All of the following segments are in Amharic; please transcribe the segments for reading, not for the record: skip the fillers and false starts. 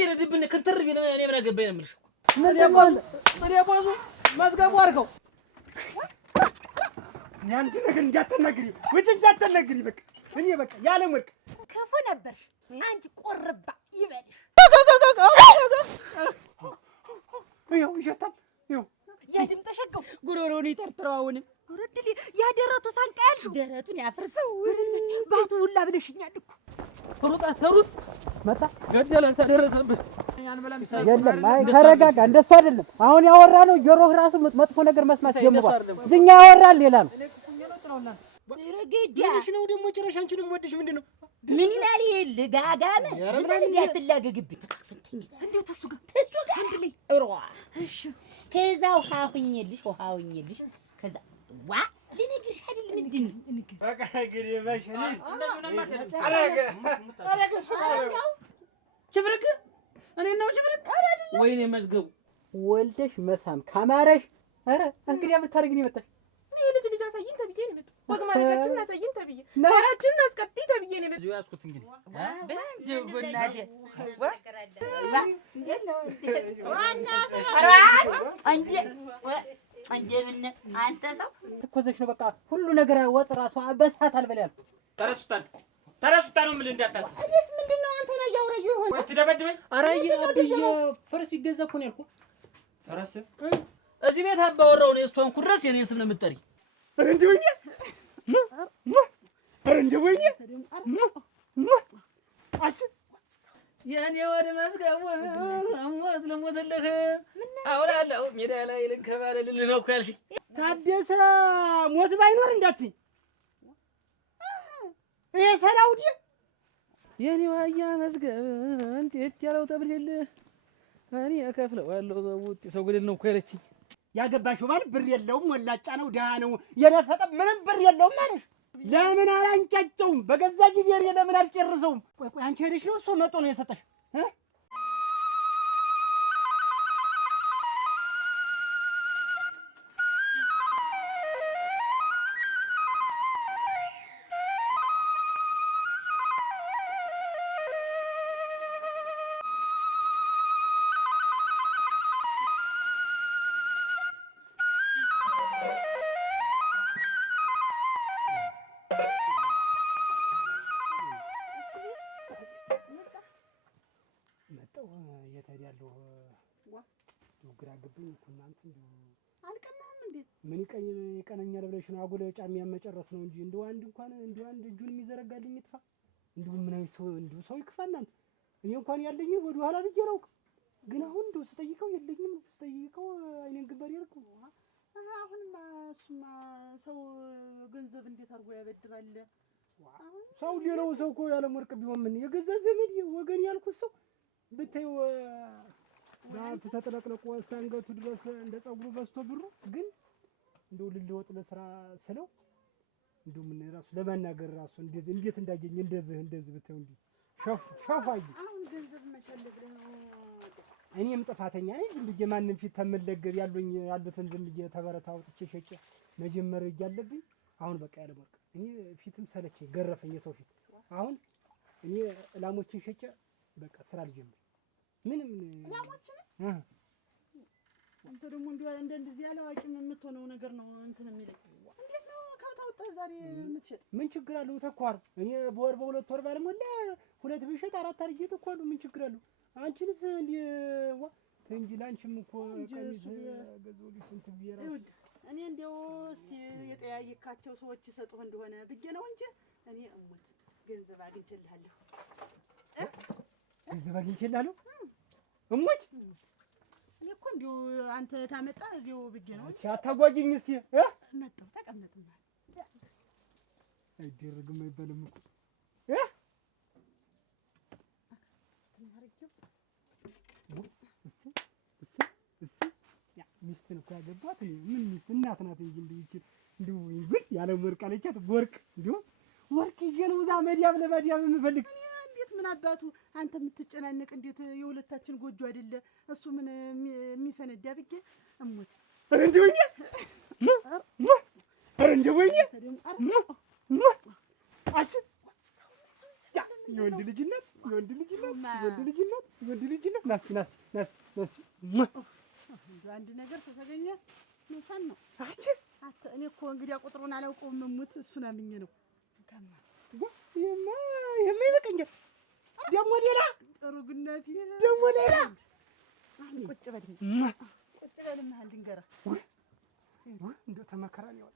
ቢረድብን ክትር ቢል እኔ ምን አገባኝ ነው የምልሽ። ምን ያባዙ መዝገቡ አድርገው አንቺ ነገር እንዳትናገሪ ውጭ እንዳትናገሪ በቃ እኔ በቃ ያለ ወርቅ ክፉ ነበርሽ አንቺ ቆርባ ይበልሽ። ይኸው ይሸታል። ይኸው የድምፅ ተሸገው ጉሮሮውን ይጠርጥረው። አሁንም ወረድሊ ያደረቱ ሳንቃ ያልሽው ደረቱን ያፍርሰው። ባቱ ሁላ ብለሽኛል እኮ ተሩጥ መጣ ገደለን ተደረሰብህ። የለም አይ ተረጋጋ። እንደሱ አይደለም አሁን ያወራነው ጆሮህ ራሱ መጥፎ ነገር መስማት ጀምሯል። እኛ ያወራል ሌላ ነው። ምንሽ ነው ደግሞ ጭራሽ አንቺንም ወድሽ ምንድን ነው? ምን ይላል ልጋጋም ምን ያትላገግብኝ እንዴት እሱ ጋር አንድ ላይ እሯ እሺ ከዛው ሃሁኝልሽ ከዛ ዋ ልነግርሽ አይደል ምንድን በቃ እንግዲህ በሽልሽ ችብርቅ እኔ ነው ችብርቅ ወይኔ መዝገቡ ወልደሽ መሳም ካማረሽ ኧረ እንግዲህ የምታደርጊ ነው የመጣሽ። ልጅ አሳይን ተብዬ ነው የመጣው። ወግ ማለታችን አሳይን ተብዬ ታራችን አስቀጥይ ተብዬ ነው የመጣው። ያስኩት እንግዲህ በእንጀጎናቴ እንደምን አንተ ሰው ትኮዘሽ ነው በቃ ሁሉ ነገር ወጥ ራሷ በሳት አልበላል። ተረሱታ ነው የምልህ እንዳታስብ። እኔስ ምንድነው አንተ ላይ ያወራየው ይሆን ወይ ትደበድበኝ? ኧረ አብዬ ፈረስ ቢገዛ እኮ ነው ያልኩህ። ፈረስ እዚህ ቤት አባወራው ነው እስቶንኩ ድረስ የኔን ስም ነው የምትጠሪ። ኧረ እንደውኛ ኧረ እንደውኛ አሽ የኔ ወደ መዝገቡ ሞት ለሞትልህ አውላለሁ ሜዳ ላይ ልንከባለል ነው እኮ ያልሽኝ። ታደሰ ሞት ባይኖር እንዳትይ ይሄ ሰላውዲ የኔ ዋያ መዝገብ እንዴት ያለው ተብልልህ እኔ እከፍለዋለሁ በውጥ ሰው ግድል ነው እኮ ያለችኝ። ያገባሽው ባል ብር የለውም ወላጫ ነው ደሃ ነው የነፈጠ ምንም ብር የለውም ማለት ለምን አላንጫጨውም? በገዛ ጊዜ ለምን አልጨርሰውም? ቆይ አንቺ ሄደሽ ነው እሱ መጦ ነው የሰጠሽ? ግራ ገባኝ እኮ እናንተ አልቀናም እንዴ? ምን ይቀነኛል ብለሽ ነው? አጉለ ጫሚያ መጨረስ ነው እንጂ እንደው አንድ እንኳን እንደው አንድ እጁን የሚዘረጋልኝ ይጥፋ። እንደው ምን አይነት ሰው እንደው ሰው ይክፋ እናንተ። እኔ እንኳን ያለኝ ወደ ኋላ ብዬ ነው ግን አሁን እንደው ስጠይቀው የለኝም። ስጠይቀው አይኔን ግንባር ያርኩ። አሁንማ እሱማ ሰው ገንዘብ እንዴት አድርጎ ያበድራል? ሰው ሌላው ሰው እኮ ያለ ወርቅ ቢሆን ምን የገዛ ዘመድ ወገን ያልኩት ሰው ብታዩ ዛት ተጠለቅለቆ አንገቱ ድረስ እንደ ጸጉሩ በስቶ ብሩ ግን እንደው ልልወጥ ለስራ ስለው እንደው ምን ራሱ ለማናገር ራሱ እንደዚህ እንዴት እንዳገኘ እንደዚህ ብታዩ እንዴ ሸፋይ አሁን ገንዘብ መሸለግ ነው። እኔም ጥፋተኛ ነኝ። ዝም ብዬ ማንንም ፊት ተመለገብ ያሉትን ዝም ብዬ ተበረታ አውጥቼ ሸጬ መጀመር እያለብኝ አሁን በቃ ያለ ወርቅ እኔ ፊትም ሰለቸኝ ገረፈኝ የሰው ፊት። አሁን እኔ ላሞችን ሸጬ በቃ ስራ ልጀምር። ምንም ላሞችን አንተ ደግሞ እንደዚህ ያለ አዋቂም የምትሆነው ነገር ነው እንትን የሚለኝ። እንዴት ነው ካታውጣ ዛሬ የምትሸጥ? ምን ችግር አለው? ተኳር እኔ በወር በሁለት ወር ባለሞላ ሁለት ብሸጥ አራት አርጌ ተኳሉ ምን ችግር አለው? አንቺንስ እንዴ እንጂ ላንቺም እኮ ቀሚስ ገዝቶልሽ ስንት ጊዜ ራሱ እኔ እንደው እስቲ የጠያየካቸው ሰዎች ይሰጡህ እንደሆነ ብዬ ነው እንጂ እኔ እሞት ገንዘብ አግኝቼልሃለሁ። ገንዘብ አግኝቼልሃለሁ እሞች። እኔ እኮ እንደው አንተ ታመጣ እዚው ብዬ ነው እንጂ አታጓጊኝ እስቲ መጣሁ ተቀመጥማ አይደረግም አይባልም እኮ ሚስትን እኮ ያገባት ምን ሚስት እናት ናት እንጂ እንደው ይብል ያለ ወርቅ አለቻት። ወርቅ እንደው ወርቅ ይዤ ነው እዛ መዲያም ለመዲያም የምፈልግ። እንዴት ምን አባቱ አንተ የምትጨናነቅ እንዴት የሁለታችን ጎጆ አይደለ እሱ ምን የሚፈነዳ ብዬ እሞት። ኧረ እንደውኝ ኧረ እንደውኝ አሽ የወንድ ልጅነት ናስ አንድ ነገር ተገኘ መሳን ነው። አቺ እኔ እኮ እንግዲህ ቁጥሩን አላውቀውም። መሙት እሱን አምኜ ነው። ይሄማ ይበቃኛል። ደግሞ ሌላ ጥሩ ግናት ደግሞ ሌላ ቁጭ በልኝ ቁጭ በልም አንድ እንገራ እንደው ተመከራ ነው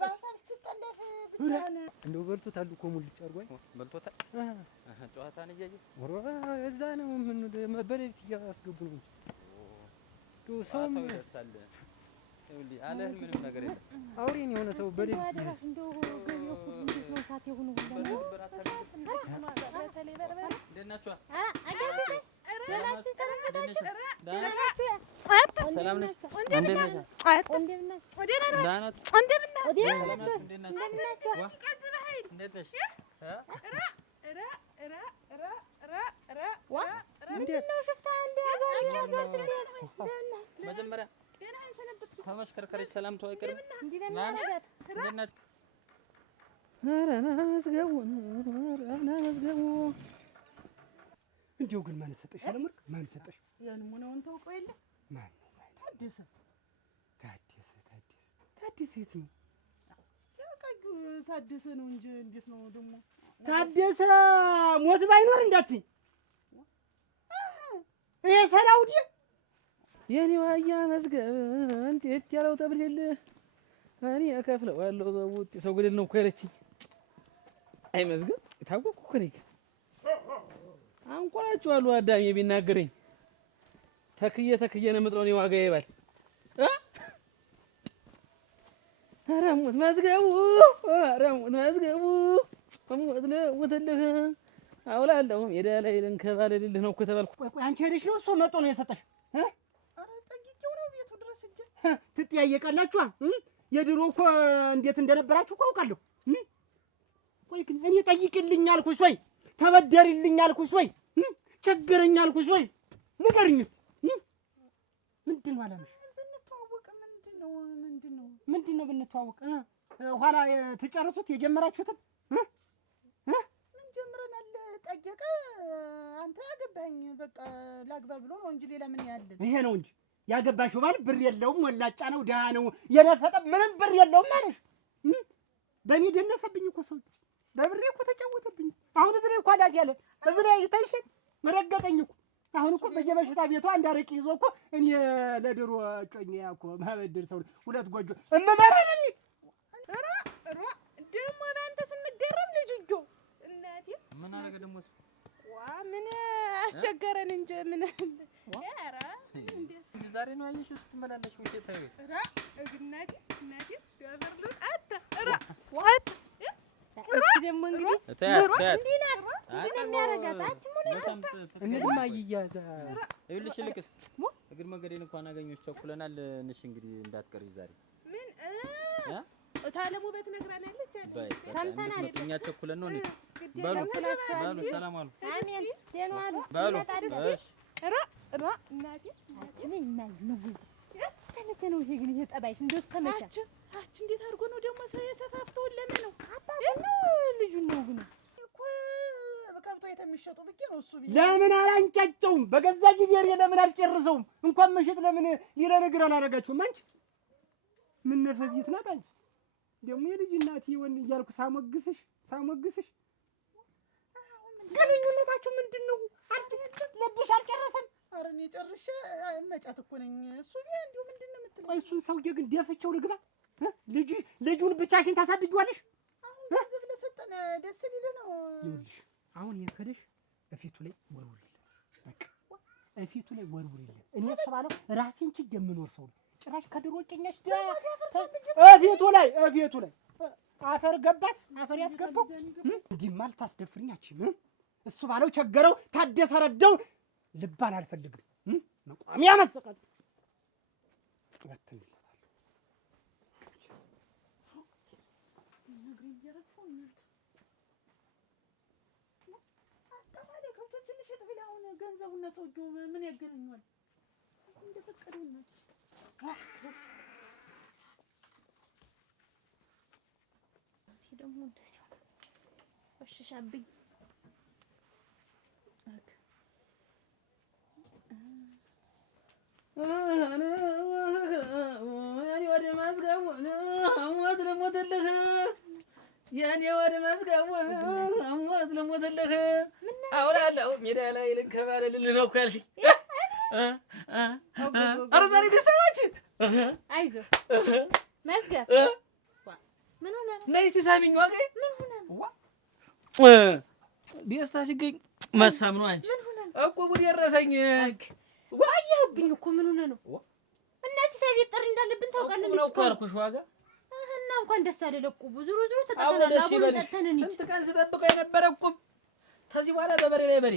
ባሳብ ስትጠለፍ ብቻህን እንደው በልቶታል እኮ ሙልጭ አድርጓል። በልቶታል። ጨዋታን እያየ ወራ እዛ ነው ምን በሌሊት እያስገቡ ነው እንጂ ሰውም ይደርሳል። ይኸውልህ አለህ ምንም ነገር የለም። አውሬን የሆነ ሰው በሌሊት እንደው ገበያው ሁሉ እንዴት ነው ሳት የሆነ ሁሉ ነው። እንዴት ናችሁ? ሰላም ነሽ? መጀመሪያ ከመሽከርከርሽ ሰላምታው አይቀርም። ኧረ ና መዝገቡ እንደው ግን ማን ሰጠሽ? አለምርክ ማን ሰጠሽ? ያን ሙነውን ታውቀው የለ ማን ታደሰ የት ነው? ያቃጁ ታደሰ ነው እንጂ እንዴት ነው ደግሞ ታደሰ ሞት ባይኖር እንዳትይ ይሄ ሰላውዲ የኔው አያ መዝገብ እንዴት ያለው ተብልል እኔ እከፍለዋለሁ በውጥ ሰው ግድል ነው እኮ ያለችኝ። አይ መዝገብ ታውቁ እኮ ነኝ አንቆራችኋለሁ። አዳሜ ቢናገረኝ ተክዬ ነው የምጥለው እኔ ዋጋ ይባል ኧረ ሙት መዝገቡ ሞት ነው ሞትልህ አውላለሁ ሜዳ ላይ ልንከባለልልህ ነው እኮ ተባልኩ። ቆይ አንቺ ሄደሽ ነው እሱ መጥቶ ነው የሰጠሽ? ኧረ ጠይቄው ነው ቤቱ ድረስ እንጂ ትጠያየቃላችሁ። የድሮ እኮ እንዴት እንደነበራችሁ እኮ አውቃለሁ። ቆይ ግን እኔ ጠይቅልኝ አልኩሽ ወይ ተበደሪልኝ አልኩሽ ወይ ቸገረኝ አልኩሽ ወይ ንገሪኝስ። ምንድን ነው አላምሽ? ብንተዋወቅ ምንድን ነው ብንተዋወቅ ኋላ ትጨርሱት የጀመራችሁትን ምን ጀምረናል? ጠየቀ አንተ ያገባኝ በቃ ላግባ ብሎ ነው እንጂ ሌላ ምን ያለን? ይሄ ነው እንጂ ያገባሽው ማለት ብር የለውም ወላጫ ነው ደሃ ነው የነፈጠ ምንም ብር የለውም ማለት በእኔ ደነሰብኝ እኮ ሰው በብሬ እኮ ተጫወተብኝ። አሁን እዚህ ላይ እኮ አላቂ ያለ እዚህ ላይ ይታይሽን መረገጠኝ እኮ አሁን እኮ በየበሽታ ቤቷ እንዳረቂ ይዞ እኮ እኔ ለድሮ ጮኛ እኮ ማበድር ሰው ሁለት ጎጆ እመመራ ነኝ። ራ ደግሞ ባንተ ስንገረም ልጅጆ እናቴ ምን አደረገ ደግሞ እሱ? ምን አስቸገረን እንጂ ምን ኧረ ዛሬ ነው አየሽው ስትመላለሽ ውጪ ታዩ ራ እናቴ ያበርሉ አታ ራ ደግሞ እንግዲህ እንዲና የሚያረጋት አንቺ እንድማ ይያዛ ይኸውልሽ ልቅስ እግር መንገዴን እንኳን አገኘሁሽ ቸኩለናል። ንሽ እንግዲህ እንዳትቀሪ ዛሬ ምን ታለሙ በት ነግራናለች አይደል? ሰምተናል። እኛ ቸኩለን ነው። በሉ ሰላም አሉ። አሜን ደህና ዋሉ። በሉ እሺ ራ እናቴ ምን ነው እስከመቼ ነው ይሄ ግን ይሄ ጠባይሽ እንደው እስከመቼ አች እንዴት አድርጎ ነው ደግሞ የሰፋፍተው ለምን ነው አባቱ ነው ልጁ ነው ግን እኮ በከብቶ የተሚሸጡ ብቻ ነው እሱ ለምን አላንጫጨውም? በገዛ ጊዜ ለምን አልጨርሰውም? እንኳን መሸጥ ለምን ይረነግር አላረጋችሁም? አንቺ ምን ነፈዚት ናት አንቺ ደግሞ የልጅ እናት ይወን እያልኩ ሳሞግስሽ ግንኙነታችሁ ምንድን ነው? ልብሽ አልጨረሰም? ኧረ እኔ ጨርሼ መጫት እኮ ነኝ። እሱ እንዲሁ ምንድን ነው የምትለው? ቆይ እሱን ሰውዬ ግን ደፍቼው ልግባ? ልጁን ብቻሽን ታሳድጊዋለሽ? አሁን ገንዘብ ለሰጠን ደስ ሊልህ ነው። ይኸውልሽ አሁን የከደሽ እፊቱ ላይ ወርውሪልኝ። በቃ እፊቱ ላይ ወርውሪልኝ። እኔ ስባለው ራሴን ችዬ የምኖር ሰው ነው። ጭራሽ ከድሮ ጭኛሽ እፊቱ ላይ አፈር ገባስ አፈር ያስገባው እንዲህማ ልታስደፍሪኝ አትችይም። እሱ ባለው ቸገረው ታደሰ ረዳው ልባል አልፈልግም። መቋሚያ መሰቀል ወጥተን ገንዘቡና ሰውዬው ምን ያገናኘዋል? እንደፈቀደው ነው። ደግሞ እንደዚህ ሆነ ወሽሻብኝ የኔ ወደ መዝገቡ ሞት ልሞትልህ አውላለሁ ሜዳ ላይ ልንከባለልልህ ነው እኮ ያልሽኝ። ኧረ ዛሬ ደስታ ናችሁ። አይዞህ መዝገብ ምን ሆነህ ነው? ነይ እስኪ ሳሚኝ። ዋጋ ምን ሆነህ ነው? ደስታ ሲገኝ መሳም ነው። አንቺ እኮ ጉድ የረሰኝ። አየህብኝ እኮ ምን ሆነህ ነው? እነዚህ ሰው ቤት ጥሪ እንዳለብን ታውቃለህ ነው እኮ ያልኩሽ። ዋጋ እና እንኳን ደስ አለ ለቁቡ ዙሩ ተቀበላላ አሁን ተተነን ስንት ቀን ስጠብቀው የነበረ ቁብ ከዚህ በኋላ በበሬ ላይ በሬ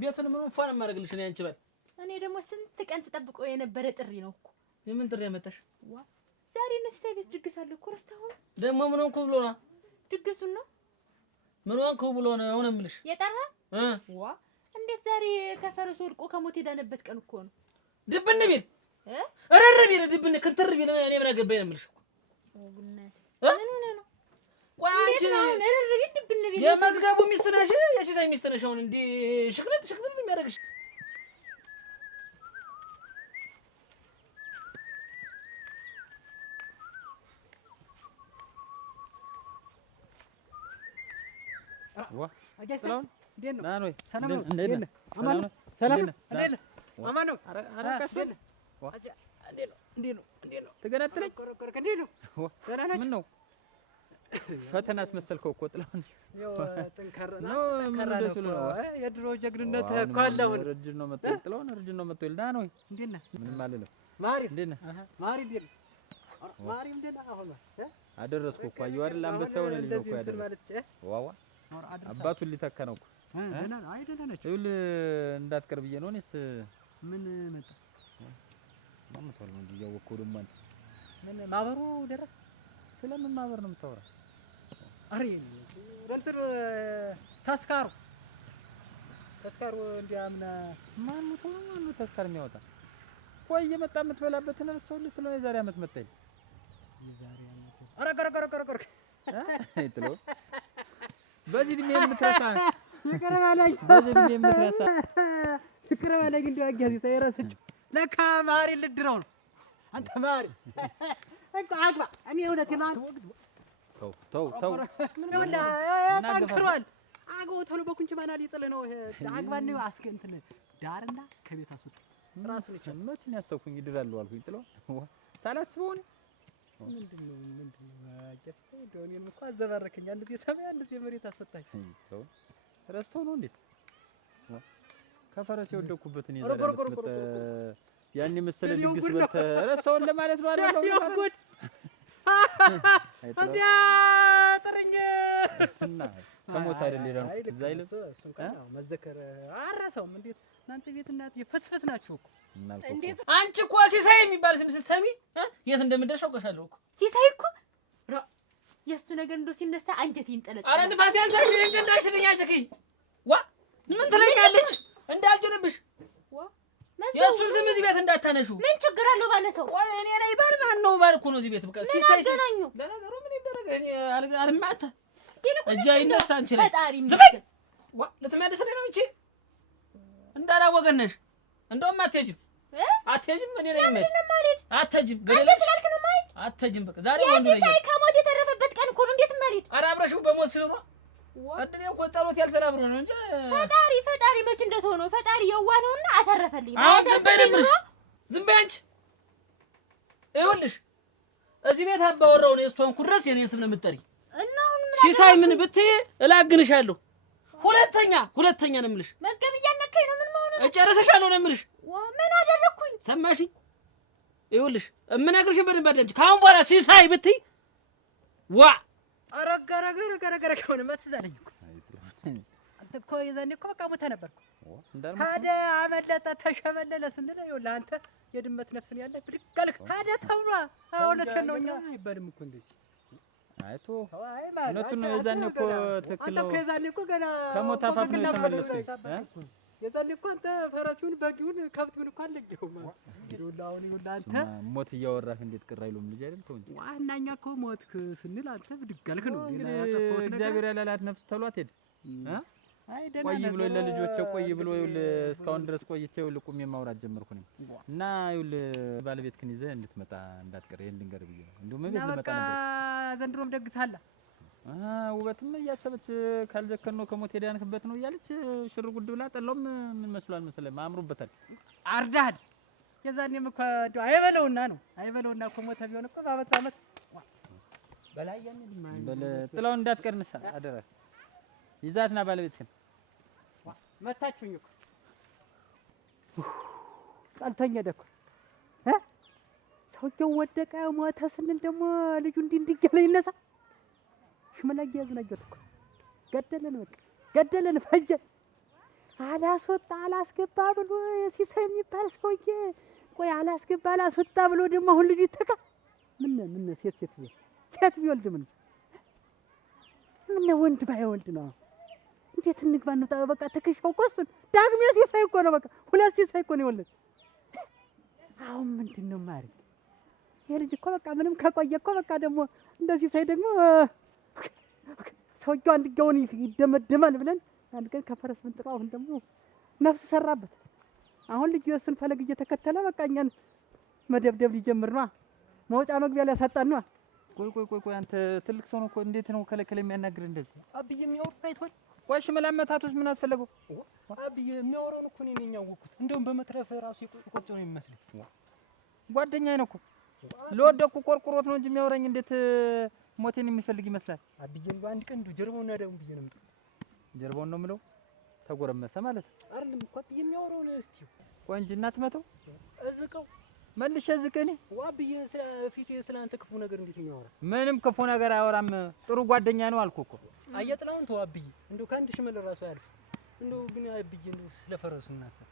ቤቱን ምን ፎን ማድረግልሽ ነው አንቺ ባል። እኔ ደግሞ ስንት ቀን ስጠብቀው የነበረ ጥሪ ነው እኮ። የምን ጥሪ ያመጣሽ? ዛሬ እነዚህ ሰው ቤት ድግስ አለ እኮ ረስተኸው ነው? ደግሞ ምን ሆንኩ ብሎ ነው? ድግሱን ነው ምን ሆንኩ ብሎ ነው አሁን የምልሽ? የጠራ እንዴት ዛሬ ከፈረሱ ወድቆ ከሞት የዳነበት ቀን እኮ ነው። ድብን ቢል እረር ቢል ድብን ክትር ቢል እኔ ምን አገባኝ ነው የምልሽ? ምን ሆነህ ነው? ቆይ አንቺ የመዝገቡ ሚስት ነሽ የሲሳይ ሚስት ነሽ? አሁን እንዲህ ሽክለት የሚያደርግሽ ፈተና አስመሰልከው እኮ ጥላሁን። የድሮ ጀግንነት እኮ አለ። አሁን ረጅም ነው መጥቶ ጥላሁን ረጅም ነው መጥቶ ይልዳ ነው። እንዴት ነህ? ምንም አልልም። ማሪ እንዴት ነህ? ማሪ እንዴት ነህ? ማሪ እንዴት ነህ? አሁን አደረስኩ እኮ አየሁ አይደል? አንበሳው ነው ልጅ ነው እኮ ያደረስኩ። ዋዋ አባቱን ሊተካ ነው እኮ። ደህና ነች። ይኸውልህ እንዳትቀር ብዬ ነው። እኔስ ምን መጣ ማመጣው ነው እንዴ? ያወቅኸው ደግሞ አንተ ምን ማህበሩ ደረሰ? ስለምን ማህበር ነው የምታወራው? አሬ እንትን ተስካሩ እንዲያምና ማን ነው ተስካር የሚያወጣ? ቆይ እየመጣ የምትበላበትን ረሳሁልህ። ስለ የዛሬ ዓመት መጣኝ። የዛሬ ዓመት አረገ አይጥለው በዚህ እድሜ የምትረሳ ይቀርባለኝ። በዚህ እድሜ የምትረሳ ይቀርባለኝ። እንደው አጋዚ ሳይረስጭ ለካ ማሪ ልድረው ነው አንተ ማሪ አግባ። እኔ እውነቴን ነው። ተው ምን ወላ ታንክሯል። አግቦ ቶሎ በኩንጭ ማና ሊጥል ነው። አግባን ነው አስገንትን ዳርና ከቤት አስወጣ። ራሱን ይቻል መች ነው ያሰብኩኝ ይድራሉ አልኩኝ። ጥለው ሳላስበው ነው። ምንድነው አጀስተ ዶኒን እንኳን አዘባረከኝ። አንድ ጊዜ ሰማይ አንድ ጊዜ መሬት አስወጣኝ። ተው ረስተው ነው እንዴት ከፈረስ የወደኩበትን ይዘራል። ያን የመሰለ ድግስ በተረሳውን ለማለት ነው አይደል? ይሁን አዲያ ጥርኝ እና ከሞት አይደል ይላል እዛ አይልም። እሱን ካው መዘከር አራሳውም እንዴት እናንተ ቤት እናት ይፈትፈት ናችሁ እኮ እንዴት አንቺ እኮ ሲሳይ የሚባል ስም ስትሰሚ የት እንደምደርሽ አውቀሻለሁ እኮ። ሲሳይ እኮ የእሱ ነገር እንደው ሲነሳ አንጀት ይንጠለጠል። አረ ንፋስ ያንሳሽ እንገዳሽልኝ አጭኪ ምን ትለኛለች እንዳልጭንብሽ የእሱን ስም እዚህ ቤት እንዳታነሹ። ምን ችግር አለው ባለ ሰው? ቆይ እኔ ነኝ ባል ማን ነው ባል እኮ ነው እዚህ ቤት በቃ ሲሳይ ሲገናኙ። ለነገሩ ምን ይደረግ እኔ አልማታ እጃ ይነሳ አንቺ ላይ ፈጣሪ ዝም ልትመልስልኝ ነው እንጂ እንዳላወገነሽ እንደውም አትሄጂም እኔ ነኝ ማለት አትሄጂም ገደለሽ አትሄጂም በቃ ዛሬ ወንድ ነኝ። ሲሳይ ከሞት የተረፈበት ቀን እኮ ነው። እንዴት ማለት ኧረ አብረሽው በሞት ሲኖር አድኔ እኮ ጸሎት ያልሰራ ብሎ ነው እንጂ ፈጣሪ መች እንደሰው ነው። ፈጣሪ የዋህ ነውና አተረፈልኝ። አሁን ዝም በይ ልምሽ ዝም በይ አንቺ። ይኸውልሽ እዚህ ቤት አባወራው ነው እስቶንኩ ድረስ የኔን ስም ነው የምትጠሪ እና አሁን ምን ሲሳይ ምን ብትይ እላግንሻለሁ። ሁለተኛ ነው የምልሽ። መዝገብ እያነካኝ ነው። ምን መሆኑ ነው? እጨርሰሻለሁ ነው የምልሽ። ምን አደረኩኝ? ሰማሽኝ? ይኸውልሽ እምነግርሽን በደንብ አዳምጪ። ከአሁን በኋላ ሲሳይ ብትይ አረገረገረገረገረ ከሆነ መትዛለኝ እኮ አንተ እኮ የዛኔ እኮ በቃ ሞተ ነበርኩ። ታደ አመለጠ ተሸበለለ ስንል ይኸውልህ አንተ የድመት ነፍስን ያለ ብድግ አልክ። ታደ ተብሏ እውነቴን ነው። እኛ አይባልም እኮ እንደዚህ አይቶ እውነቱን ነው። የዛኔ እኮ ትክክል ነው። አንተ የዛኔ እኮ ገና ከሞት አፋፍ ነው የተመለስኩኝ። የዛኔ እኮ አንተ ፈረሱን በጊውን ከብቱን እኮ አለየውም። ይኸውልህ አሁን ይኸውልህ አንተ ሞት እያወራህ እንዴት ቅር አይሉም ልጅ አይደል? ተው እንጂ ዋናኛ እኮ ሞትክ ስንል አንተ ብድግ አልክ ነው። እግዚአብሔር ያላላት ነፍስ ተሏት ሄድ ቆይ ብሎ ለልጆቼ ቆይ ብሎ ይኸውልህ እስካሁን ድረስ ቆይቼ ይኸውልህ ቁሜ ማውራት ጀመርኩ ነኝ እና ይኸውልህ ባለቤትክን ይዘህ እንድትመጣ እንዳትቀር ይሄን ልንገርህ ብዬ ነው። እንደውም ቤት ልመጣ ነበር። ዘንድሮም ደግሳለህ ውበትም እያሰበች ካልዘከን ነው ከሞት የዳንክበት ነው እያለች ሽር ጉድ ብላ ጠላውም ምን መስሏል መሰለህ አምሮበታል። አርዳሃል የዛኔም እኮ አይበለውና ነው አይበለውና እኮ ሞተ ቢሆን እኮ በአመት አመት በላይ ያንን በለ ጥላው እንዳትቀርንሳ አደረ ይዛትና ባለቤትህን መታችሁኝ እኮ ጣልተኛ ደኩ ሰውየው ወደቀ ሞተ ስንል ደግሞ ልጁ እንዲህ እያለ ይነሳ ሽመላጊ ያዝናጀት እኮ ገደለን በቃ ገደለን ፈጀን አላስወጣ አላስገባ ብሎ ሲሳይ የሚባል ሰውዬ ቆይ አላስገባ አላስወጣ ብሎ ደግሞ አሁን ልጁ ይተካ ምን ሴት ቢወልድ ምን ወንድ ባይወልድ ነው እንዴት እንግባ ነው በቃ ተከሻው እኮ እሱን ዳግሜ ሲሳይ እኮ ነው በቃ ሁለት ሲሳይ እኮ ነው የወለድ አሁን ምንድን ነው ማድረግ ይሄ ልጅ እኮ በቃ ምንም ከቆየ እኮ በቃ ደግሞ እንደዚህ ሳይ ደግሞ ሰውዬው አንድ ጋውን ይደመደማል ብለን አንድ ቀን ከፈረስ ምንጥራው አሁን ደግሞ ነፍስ ሰራበት አሁን ልጅ የእሱን ፈለግ እየተከተለ በቃ እኛን መደብደብ ሊጀምር ነው መውጫ መግቢያ ሊያሳጣን ነው ቆይ አንተ ትልቅ ሰው ነው እኮ እንዴት ነው ከለከለ የሚያናግር እንደዚህ አብዬ የሚያወራው አይቷል ቆይ ሽመላመታቱስ ምን አስፈለገው አብዬ የሚያወራውን እኮ እኔ ነኝ ያወቅሁት እንደውም በመትረፍ ራሱ የቆጨው ነው የሚመስለኝ ጓደኛዬ ነው እኮ ለወደኩ ቆርቆሮት ነው እንጂ የሚያወራኝ እንዴት ሞቴን የሚፈልግ ይመስላል አብዬ እንደው አንድ ቀን እንደው ጀርባውን ያደም ብዬ ነው የምጥለው ጀርባውን ነው የምለው ተጎረመሰ ማለት አይደለም እኮ አብዬ የሚያወራውን እስቲ ቆይ እንጂ እናትመተው እዝቀው መልሼ ዝቀኔ አብዬ ፊቴ ስላንተ ክፉ ነገር እንዴት የሚያወራ ምንም ክፉ ነገር አያወራም ጥሩ ጓደኛ ነው አልኩህ እኮ አየጥላውን ተው አብዬ እንደው ከአንድ ሽመል ራሱ አያልፍ እንደው ግን አብዬ እንደው ስለፈረሱ እናሰብ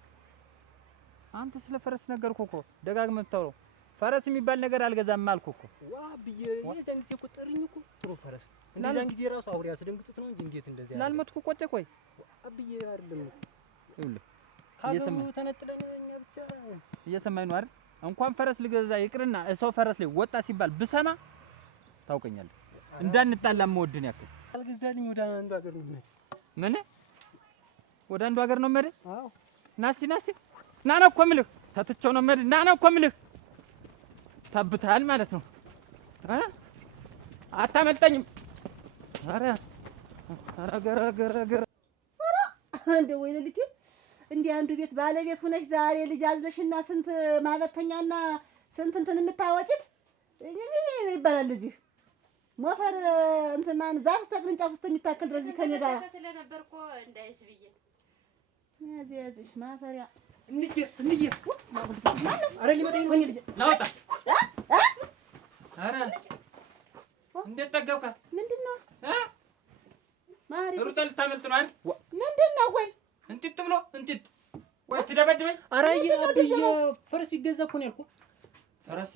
አንተ ስለፈረስ ነገርኩህ እኮ ደጋግመህ የምታወራው ፈረስ የሚባል ነገር አልገዛም አልኩህ እኮ አብዬ የዛን ጊዜ ቁጥርኝ እኮ ጥሩ ፈረስ እንደዛን ጊዜ ራሱ አውሬ ያስደንግጡት ነው እንጂ እንዴት እንደዚህ ያለ ላልመትኩ ቆጨ ቆይ አብዬ አይደለም ይኸውልህ ካገሩ ተነጥለን እኛ ብቻ እየሰማኝ ነው አይደል እንኳን ፈረስ ልገዛ ይቅርና ሰው ፈረስ ላይ ወጣ ሲባል ብሰማ ታውቀኛለህ እንዳንጣላ መወድን ያክል አልገዛልኝ ወደ አንዱ ሀገር ነው ምን ወደ አንዱ ሀገር ነው መደ አዎ ናስቲ ና ነው እኮ የምልህ ተትቼው ነው መደ ና ነው እኮ የምልህ ታብታል ማለት ነው አታመልጠኝም ኧረ ገረ እንደ ወይልልቲ እንዴ አንዱ ቤት ባለቤት ሆነሽ ዛሬ ልጅ አዝለሽና ስንት ማበተኛና ስንት እንትን የምታወጪት ይባላል እዚህ ሞፈር እንትን ማን ዛፍ ቅርንጫፍ ውስጥ የሚታከል ድረስ ከኔ ጋር ስለነበር እኮ እንዳይስ ብዬ ያዝሽ ማፈሪያ እንዬ አረ ሊመጣኝ ነው ልጅ ናውጣ አረ እንዴት ጠገብካ ምንድነው ማሪ ሩጠህ ልታመልጥ ነው አይደል ምንድነው ወይ እንጥጥ ብሎ እንጥጥ ወይ ትደበድበኝ አረ አብዬ ፈረስ ቢገዛ እኮ ነው ያልኩህ ፈረስ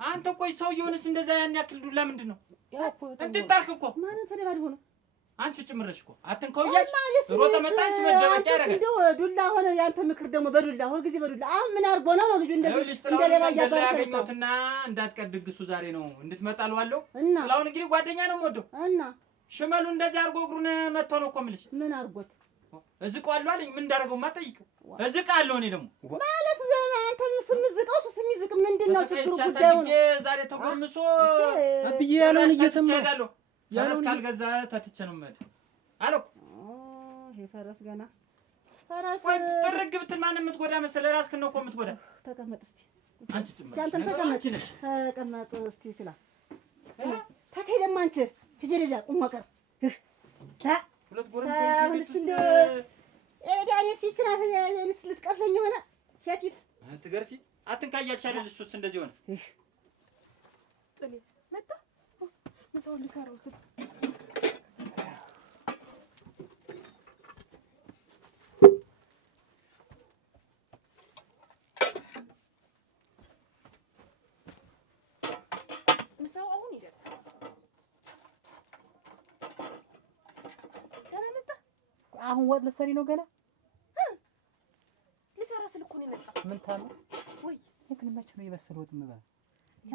አንተ ቆይ ሰውዬውንስ እንደዛ ያን ያክል ዱላ ምንድነው ያው እንጥጥ አልክ እኮ ማን ተደባድቦ ነው አንቺ ጭምረሽ እኮ አትንከውያች ሮጠ መጣች መደበቂያ ያረጋል እንደው ዱላ ሆነ ያንተ ምክር ደግሞ በዱላ ሁሉ ጊዜ በዱላ አሁን ምን አርጎ ነው ልጁ እንደሌላ ያገኘሁትና እንዳትቀር ድግሱ ዛሬ ነው እንድትመጣ አልዋለሁ እና ጥላውን እንግዲህ ጓደኛ ነው የምወደው እና ሽመሉ እንደዚህ አርጎ እግሩን መጥቶ ነው እኮ የምልሽ ምን አርጎት እዝቀዋለሁ አለኝ ምን እንዳደረገው ማጠይቅ እዝቃለሁ እኔ ደግሞ ማለት አንተ ስምዝቀው እሱ ስሚዝቅ ምንድነው ችግሩ ጉዳዩ ነው ዛሬ ተጎርምሶ አብዬ ያለውን እየሰማሁ ያለውን ካልገዛ ተትቼ ነው ማለት አለው ፈረስ ገና ፈረስ ወይ ጥርግ ብትል ማን የምትጎዳ መሰለህ ራስህን ነው እኮ የምትጎዳ ተቀመጥ እስቲ አንቺ ጭምር አንተ ተቀመጥ እስቲ ትላ ታከይ ደግሞ አንቺ ሂጂ ለዛ ቁም ወቀር ሁለት ጎረምሶች እንደ ኤዳኒስ ይችላል ኤዳኒስ ልትቀፍለኝ ሆነ ሸቲት ትገርፊ አትንካያቻለሽ እሱስ እንደዚህ ሆነ ጥሌ መጣ ምሳውን ልሰራው ስል ምሳው አሁን ይደርሳል ገና መጣ አሁን ወጥ ልትሰሪ ነው ገና ልሰራ ስል እኮ ነው የመጣው ምን ታለ ወይ ግን መቼ ነው የበሰለ ወጥ የምበላ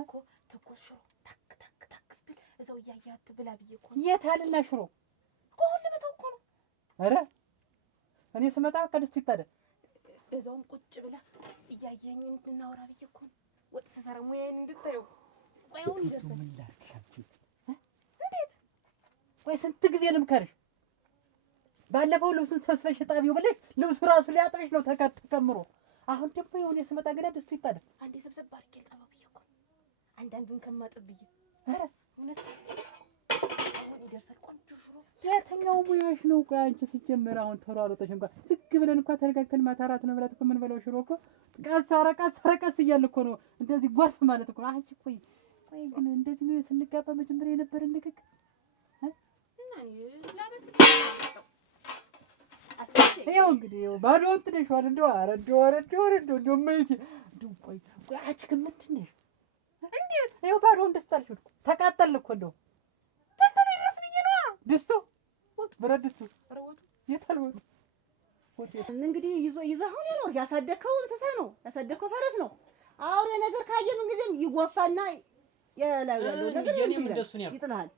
እኮ ትኩስ ሽሮ ታክ ስትል እዛው እያያት ብላ ብዬ እኮ የት አለና ሽሮ እኮ አሁን ልመታው እኮ ነው ኧረ እኔ ስመጣ ከድስቱ ይታደል በዛውም ቁጭ ብላ እያየኝ እንድናወራ ብዬ እኮ ነው ወጥ ስሰራ ሙያዬን እንድታየው ቆይ አሁን ይደርሳል ምን ላድርግሽ አንቺ ቆይ ስንት ጊዜ ልምከርሽ? ባለፈው ልብሱን ሰብስበሽ ጣቢው ብለሽ ልብሱ ራሱ ሊያጥብሽ ነው ተከምሮ። አሁን ደግሞ የሆነ ስመጣ ገና ድስቱ ይጣዳል። አንዴ ሰብሰብ አድርጌ ልጠበው ብዬሽ እኮ አንዳንዱን ከማጥብ ብዬሽ። ኧረ እውነት አሁን ይደርሳል ቆንጆ ሽሮ። የትኛው ሙያሽ ነው? ቆይ አንቺ ሲጀመር አሁን ተሯሩጠሽ እንኳን ዝግ ብለን እንኳን ተረጋግተን ማታ እራት ነው ብላት እኮ የምንበላው ሽሮ እኮ ቀስ እያልን እኮ ነው እንደዚህ ጎርፍ ማለት እኮ ነው። አንቺ ቆይ ግን እንደዚህ ነው ስንጋባ መጀመሪያ የነበረን ንግግር እና ላበስ ይኸው እንግዲህ ባዶውን ትነሽዋል። እንደው ኧረ እንደው እመይቴ እንደው ቆይ አንቺ ግን ምንድን ነሽ? እንዴት ይኸው ባዶውን ደስ አልሽው እኮ ተቃጠልን እኮ እንደው ተልተሎ ይድረስ ብዬሽ ነዋ። ድስቱ ብረት ድስቱ ኧረ ወጡ የት አለ ወጡ? እንግዲህ ይዘኸው ነው ያሳደግከው እንስሳ ነው ያሳደግከው ፈረስ ነው። አውሬ ነገር ካየ ምን ጊዜም ይጎፋና የላዩ ያለው ነገር ይጥልሃል።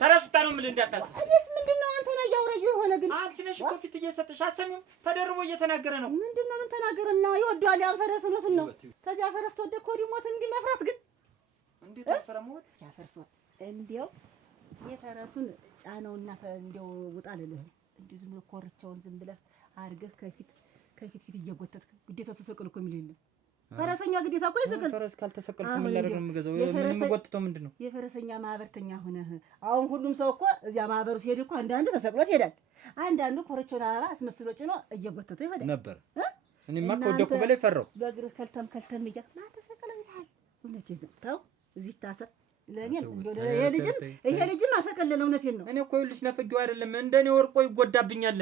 ተረሱታ ነው የምልህ እንዳታስብ። እኔስ ምንድን ነው አንተ ላይ ያውረየው የሆነ ግን አንቺ ነሽ እኮ ፊት እየሰጠሽ አሰሚም ተደርቦ እየተናገረ ነው። ምንድን ነው ምን ተናገረና ይወደዋል ያን ፈረስ እውነቱን ነው። ከዚያ ፈረስ ተወደድክ ወዲህ ሞት እንዲህ መፍራት ግን እንዴት አፈረመው ያፈርሰው እንዲያው የፈረሱን ጫነውና እንዲያው ውጣ ልልህ እንዲህ ዝም ብሎ ኮርቻውን ዝም ብለህ አድርገህ ከፊት እየጎተትክ ግዴታ ተሰቅል እኮ የሚል የለም። ፈረሰኛ ግዴታ እኮ ይሰቅል። ፈረስ ካልተሰቀልኩ ምን ላደርግ ነው የምገዛው? ምን የምጎትተው ምንድን ነው? የፈረሰኛ ማህበርተኛ ሆነህ አሁን ሁሉም ሰው እኮ እዚያ ማህበሩ ሲሄድ እኮ አንዳንዱ ተሰቅሎት ይሄዳል። አንዳንዱ ኮርቻውን አበባ አስመስሎ ጭኖ እየጎተተ ይሄዳል ነበር። እኔማ ከወደኩ በላይ ፈራው። በእግርህ ከልተም እያልክ ማን ተሰቀለ ይልሃል። እውነቴን ነው። ተው እዚህ ታሰብ ለኔም ይሄ ልጅም አሰቀለለ። እውነቴን ነው። እኔ እኮ ይኸውልሽ ነፍጌው አይደለም እንደኔ ወርቆ ይጎዳብኛል።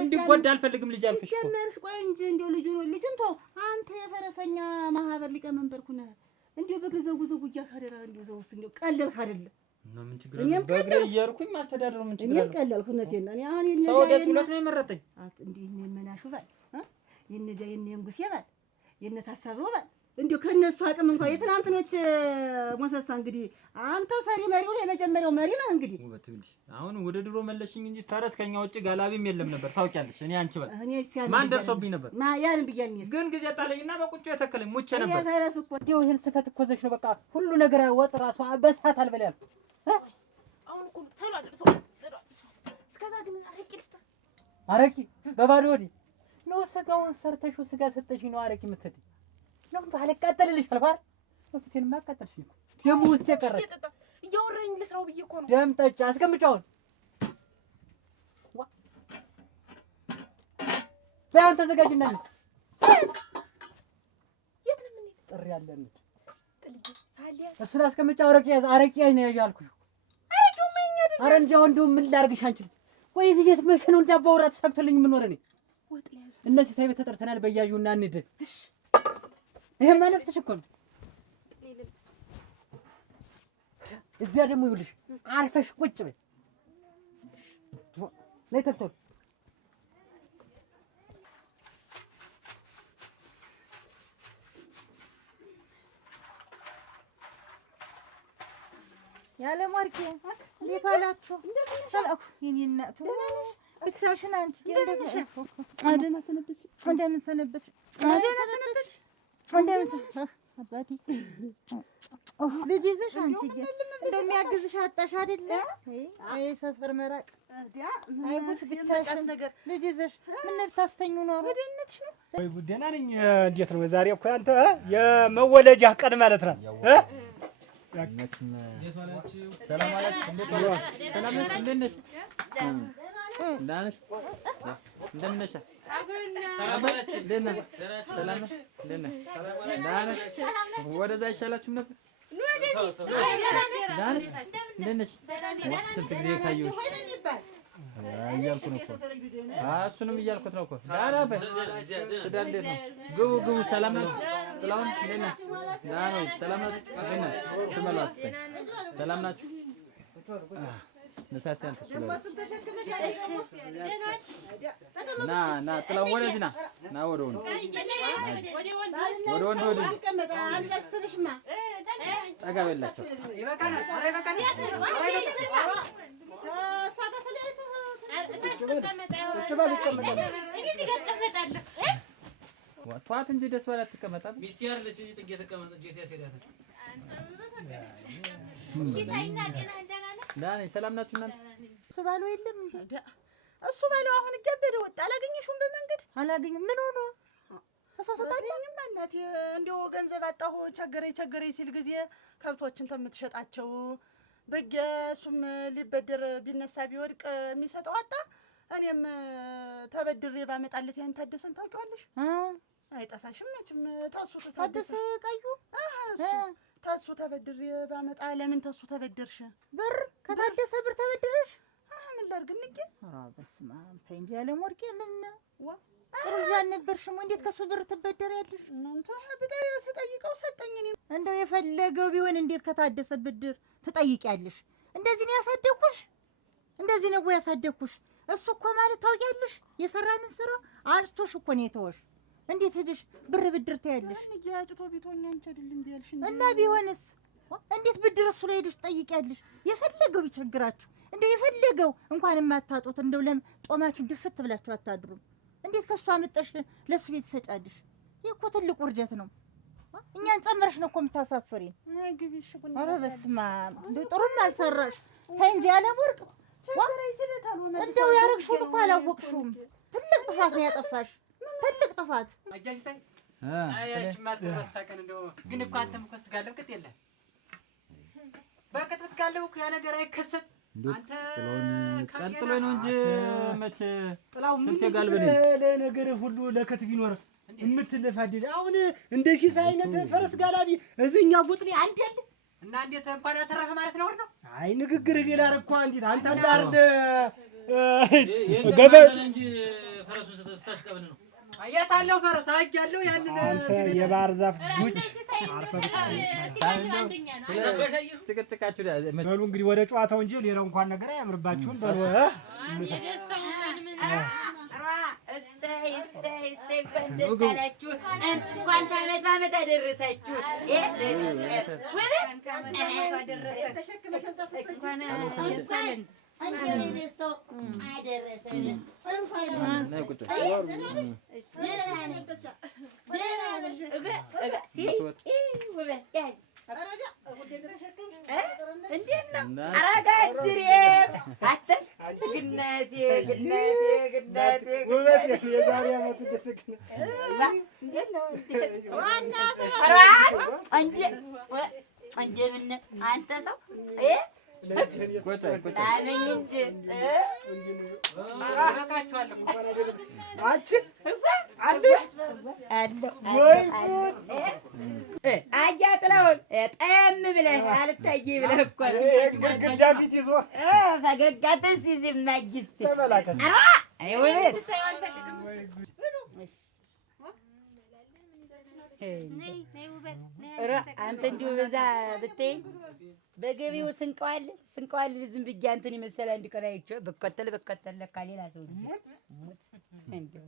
እንዲጎዳ አልፈልግም። ልጅ አልኩሽ እኮ ጀመርስ ቆይ እንጂ እንደው ልጁን ተው አንተ የፈረሰኛ ማህበር ሊቀመንበር ኩነህ እንደው በገዘጉ እያካደራ እንደው ዘውስ እንደው ቀለልክ አይደለ? ምን ችግር አለ? በእግሬ እያርኩኝ ማስተዳደሩ ምን ችግር አለ? እኔም ቀለልኩ። እውነቴን ነው። እኔ አሁን ሰው ደስ ብሎት ነው የመረጠኝ። እንዲህ እኔ መናሹ ባል የነዚያ የነንጉሴ ባል የነታሰብሮ ባል እንዲሁ ከነሱ አቅም እንኳን የትናንትኖች ሞሰሳ እንግዲህ አንተ ሰሪ መሪው የመጀመሪያው መሪ ነህ። እንግዲህ ውበት ይልሽ አሁን ወደ ድሮ መለሽኝ እንጂ ፈረስ ከኛ ውጭ ጋላቢም የለም ነበር ታውቂያለሽ። እኔ አንቺ በል ማን ደርሶብኝ ነበር ያን ብያለኝ። ግን ጊዜ ጣለኝና በቁጭ የተከለኝ ሙቼ ነበር። ፈረስ እኮ እንደው ይሄን ስፈት እኮ ዘሽ ነው በቃ ሁሉ ነገር ወጥ ራሱ በሳት አልበል ያልኩ አሁን እኮ ተሎ አደርሶ እስከዛ ግን አረቂ ልስታ አረቂ በባዶ ወዲ ነው ስጋውን ሰርተሽው ስጋ ሰጠሽኝ ነው አረቂ የምትሰጪኝ ነው ባለቃጠልልሽ አልባር ወፍቴን ማቃጠልሽ እኮ ደሙ ውስጥ የቀረ እያወራኝ ልስራው ብዬ እኮ ነው። ደም ጠጭ አስቀምጫውን ባይሆን ተዘጋጅና የት ነው ምን ጥሪ ያለን ጥልዬ ሳሊያ እሱን አስቀምጫ አረቂ ነው ያያልኩሽ። አረቂው ማይኛ አይደል? አረ እንደው ምን ላድርግሽ አንቺ ወይ እዚህ የት መሸ ነው እንዳባወራ ተሳክቶልኝ ምን ወረኔ ወጥ ላይ እነዚህ ሳይበ ተጠርተናል በያዩና እንሂድ። ይሄ ማነፍስሽ እኮ ነው። እዚያ ደግሞ ይኸውልሽ አርፈሽ ቁጭ በይ። ነይ ተክቶል ያለ ማርኬ እንዴት ዋላችሁ? ሰላም የኔ እናት ብቻሽን አንቺ እንደምን ሰነበትሽ? እንደምን ሰነበትሽ? አባቴ ልጅ ይዘሽ አንቺ እንደሚያግዝሽ አጣሽ አይደለ? አይ ሰፈር መራቅ አይቦት ብቻሽን ልጅ ይዘሽ ምን ብታስተኙ ኖሮ ወይ ጉድ! ደህና ነኝ። እንዴት ነው ዛሬ? እኮ አንተ የመወለጃ ቀን ማለት ነው። ሰላም አላችሁ? እንዴት ነው? ሰላም ነሽ? እንዴት ነሽ? ደህና ነሽ? እንደምን ነሽ? ሰላም ነሽ? እንዴት ነሽ? ሰላም ነሽ? እንዴት ነሽ? ደህና ነሽ? ወደዛ አይሻላችሁም ነበር? ደህና ነሽ? እንዴት ነሽ? ስንት ጊዜ ካየሁሽ እያልኩ ነው እኮ እሱንም እያልኩት ነው እኮ። ደህና በይ። ትዳር እንዴት ነው? ግቡ ግቡ። ሰላም ነሽ? ጥላሁን እንዴት ነሽ? ደህና ነው? ሰላም ናችሁ? እንዴት ነሽ? ትመሏት ሰላም ናችሁ? ነሳስቲ አንተ ና ጥላሁን ወደዚህ ና ወደ ወንድ ጠጋ በላቸው። ይበቃናል። ኧረ ይበቃናል። ተዋት እንጂ ደስ ባላት ትቀመጣለች። ሚስቴ አይደለች እንጂ ጥጌ ተቀመጠ እንጂ ያስሄዳታል። ዳኔ ሰላም ናችሁ እናንተ? እሱ ባለው የለም እንዴ? እሱ ባለው አሁን እጀበደ ወጣ። አላገኘሽውም? በመንገድ አላገኘም። ምን ሆኖ ተሰው ተጣጣኝም እናቴ እንደው ገንዘብ አጣሁ ቸገረኝ ሲል ጊዜ ከብቶችን ተምትሸጣቸው በየ እሱም ሊበደር ቢነሳ ቢወድቅ የሚሰጠው አጣ። እኔም ተበድሬ ባመጣለት ያን ታደሰን ታውቂዋለሽ? አይጠፋሽም መቼም ታሱ ታደሰ ቀዩ ታሱ ተበድሬ ባመጣ ለምን ታሱ ተበደርሽ? ብር ከታደሰ ብር ተበድረሽ? ምን ላድርግ እንጂ? በስመ አብ ተይ እንጂ ያለም ወርቄ ምን ጥሩጃ ነበርሽም እንዴት ከሱ ብር ትበደሪያለሽ? እናንተ ስጠይቀው ሰጠኝ። እኔ እንደው የፈለገው ቢሆን እንዴት ከታደሰ ብድር ትጠይቂያለሽ? እንደዚህ ነው ያሳደኩሽ? እንደዚህ ነው ያሳደኩሽ? እሱ እኮ ማለት ታውቂያለሽ የሰራንን ስራ አጭቶሽ እኮ ነው የተወሽ። እንዴት ሄደሽ ብር ብድር ትያለሽ? እንዴ አጭቶ ቢቶኛ አንቺ አይደለም ቢያልሽ እና ቢሆንስ እንዴት ብድር እሱ ላይ ሄደሽ ትጠይቂያለሽ? የፈለገው ቢቸግራችሁ እንደው የፈለገው እንኳን የማታጡት እንደው ጦማችሁ ድፍት ብላችሁ አታድሩም። እንዴት ከሱ አመጣሽ ለሱ ቤት ትሰጫለሽ? ይሄ እኮ ትልቅ ውርደት ነው። እኛን ጨምረሽ ነው እኮ የምታሳፍሪን። ነይ ግቢ እሺ። ኧረ በስመ አብ እንደው ጥሩም አልሰራሽ። ተይ እንጂ ያለ ወርቅ እንደው ያረግሽውን እኮ አላወቅሽውም። ትልቅ ጥፋት ነው ያጠፋሽ፣ ትልቅ ጥፋት። አጃጅሳይ አያችማ ተረሳቀን እንደው ግን እኮ አንተም እኮ ስትጋለብ ቅጥ የለ በቅጥ ብትጋለብ እኮ ያ ነገር አይከሰት። አንተ ቀጥሎ ነው እንጂ መቼ ጥላው ምን ለነገር ሁሉ ለከት ቢኖር የምትለፋደድ አሁን እንደ ሲሳ አይነት ፈረስ ጋላቢ እዚህኛ ጉጥሪ አንድ ያለ እና እንዴት እንኳን አተረፈ ማለት ነው ነው? አይ ንግግር ሌላ ረኳ እንዴት አንተ እንዳር ገበል እንጂ ፈረሱን ስታሽቀብን ነው። አያት አለው ፈረስ አያለው ያንን አንተ የባህር ዛፍ ጉጭ ጭቅጭቃችሁ በሉ እንግዲህ ወደ ጨዋታው እንጂ ሌላው እንኳን ነገር አያምርባችሁም። በሉ እሰይ እንኳን ደስ አላችሁ፣ እንኳን ዓመት ዓመት አደረሳችሁ። እንዴት ነው አረጋጅሬ አተሽ ግናቴ የዛሬ ዓመት እንዴት ነው ዋና ሰው እንደምን አንተ ሰው ሳመኝ እንጂ አያ ጥላውን ጠየም ብለህ አልታይ ብለህ እኮ ግዳፊት ይዞ ፈገግ አትስ ዝማጊስት አንተ እንዲሁ በዛ ብትይ በገቢው ስንቀዋል ዝም ብዬ አንተን የመሰለ እንዲቀር አይቼው በከተል ለካ ሌላ ሰው እንጂ እንደው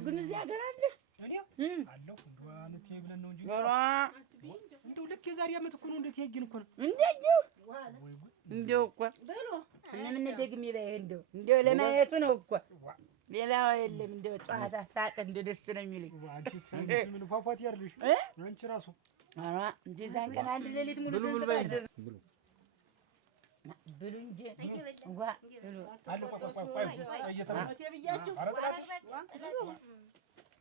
ግን እዚህ ሀገር አለ አለው አንተ ብለን ነው እንጂ እንደው ልክ የዛሬ ዓመት እኮ ነው እንዴት ይሄን እኮ ነው እንደው እኮ ምን ደግሜ ላይ እንደው ለማየቱ ነው እኮ ሌላው የለም። እንደው ጨዋታ ሳቅ እንደው ደስ ነው የሚለኝ። አንቺስ ምን ፏፏቴ ያርልሽ አንቺ ራሱ እንጂ ዛን ቀን አንድ ሌሊት ሙሉ ስንሰራደር ብሉ እንጂ ዋ ብሉ አለ ቆይ እየተመለተ ብያችሁ አረጣችሁ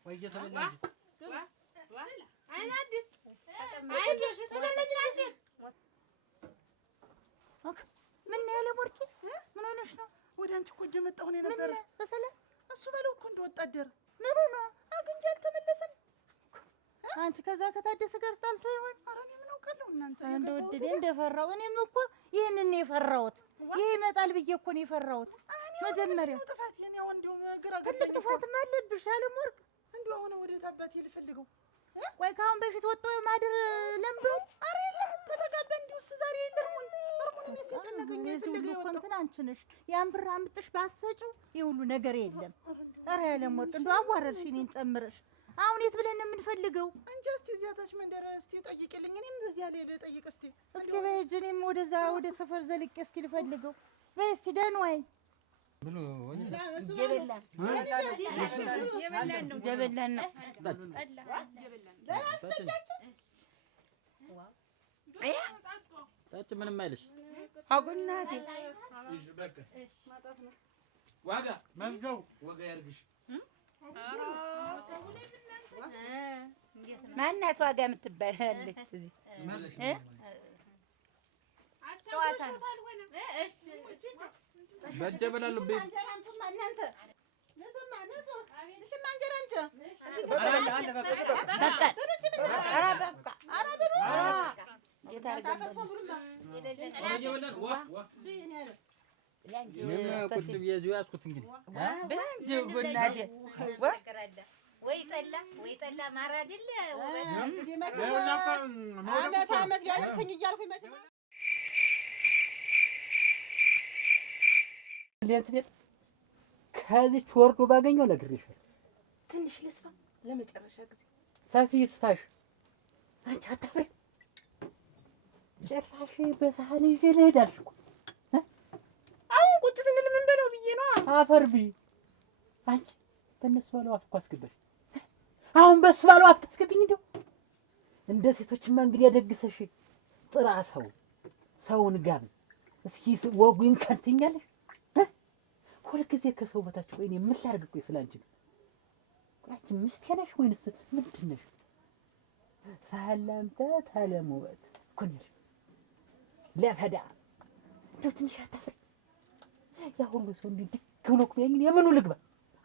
ወይ እየተመለተ አይና አዲስ አይዞሽ ስለዚህ ነገር ምን ያለ ወርቂ ምን ሆነሽ ነው? ወደ አንቺ እኮ እየመጣሁ ነው ነበር። በሰላም እሱ በለው እኮ እንደወጣ አደረ። ምን ሆነ? አግኝቼ አልተመለሰም። አንቺ ከዛ ከታደሰ ጋር ጣልቶ ይሆን? ኧረ እኔ ምን አውቃለሁ እናንተ እንደወደደ እንደፈራው እኔም እኮ ይሄንን ነው የፈራሁት። ይሄ ይመጣል ብዬ እኮ ነው የፈራሁት መጀመሪያ። ጥፋት የኔ አሁን እንደው ግራ ትልቅ ጥፋትም አለብሽ አለም ወርቅ። እንደው አሁን ወደ አባቴ ልፈልገው። ቆይ ከአሁን በፊት ወጥቶ ማድር ለምዶ? ኧረ የለም ተተጋባ እንዲውስ ዛሬ እርሙን እኔ ሲጨነቀኝ የፈልገው እኮ እንትን አንቺ ነሽ። ያን ብር አምጥሽ ባሰጪው ይሄ ሁሉ ነገር የለም። ኧረ ያለም ወርቅ እንደው አዋረድሽ እኔን ጨምረሽ። አሁን የት ብለን ነው የምንፈልገው? እንጂ እስቲ እዚያ ታች መንደር እስቲ ጠይቂልኝ። እኔም በዚያ ላይ ልጠይቅ እስቲ በይጅ እኔም ወደዛ ወደ ሰፈር ዘልቄ እስኪ ልፈልገው። በይ እስቲ ደህና ወይ ብሎ ጀበላን ነው ጠጭ ምንም አይልሽ። አጎናቴ ዋጋ መዝገቡ ወጋ ያርግሽ። ማናት ዋጋ የምትባላለች እዚህ ጨዋታ ነው። በእጄ እበላለሁ። ቁጭ ብዬ እዚሁ ያዝኩት እንግዲህ ወይ ጠላ ማር አይደለ አመት አመት ያደርሰኝ እያልኩኝ መቼም ሌንስ ቤት ከዚች ወርዶ ባገኘው ነግሬሻለሁ። ትንሽ ልስፋ ለመጨረሻ ጊዜ ሰፊ ስፋሽ አንቺ አታፍሪ። ጭራሽ በሳህን ይዤ ልሄድ አልሽ እኮ አሁን ቁጭ ስንል ምን በለው ብዬ ነው። አፈር ብይ አንቺ በእነሱ ባለው አፍ እኮ አስገባሽ። አሁን በሱ ባለው አፍ ታስገብኝ። እንደው እንደ ሴቶችማ እንግዲህ ያደግሰሽ ጥራ ሰውን ጋብዝ እስኪ ወጉን ከንትኛለሽ። ሁልጊዜ ከሰው በታች ቆይ እኔ ምን ላድርግ? ቆይ ስላንቺ አንቺ ሚስቴ ነሽ ወይንስ ምንድን ነሽ? ሳላምተ ታለሙበት ኩንሽ ለፈዳ እንደው ትንሽ አታፍሪ? ያ ሁሉ ሰው እንዲህ ድግ ብሎ እኮ ያኝን የምኑ ልግባ?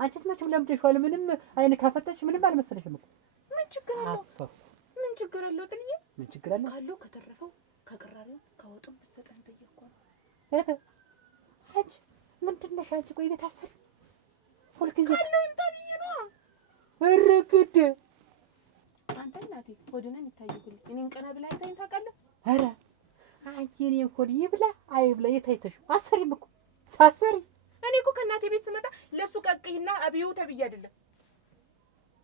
አንቺስ መቼም ለምደሽዋል። ምንም አይን ካፈጠሽ ምንም አልመሰለሽም እኮ። ምን ችግር አለው? ምን ችግር አለው? ጥልዬ ምን ችግር አለው? ካለው ከተረፈው ከቅራሪው ከወጡም ብትሰጠን ብዬ እኮ ነው። አንቺ ምንድን ነሽ አንቺ? ቆይ ቤት አሰሪ ሁልጊዜ ካለው ይምጣ ብዬ ነው። እርግድ አንተ እናቴ ሆድህን የሚታየው እኔን ቀና ብላ አይታኝ ታውቃለህ? ኧረ አንቺ እኔ ሆድ ይብላ አይብላ የታይተሽው አሰሪም እኮ ሳሰሪ እኔ እኮ ከእናቴ ቤት ስመጣ ለሱ ቀቅይና አብየው ተብዬ አይደለም።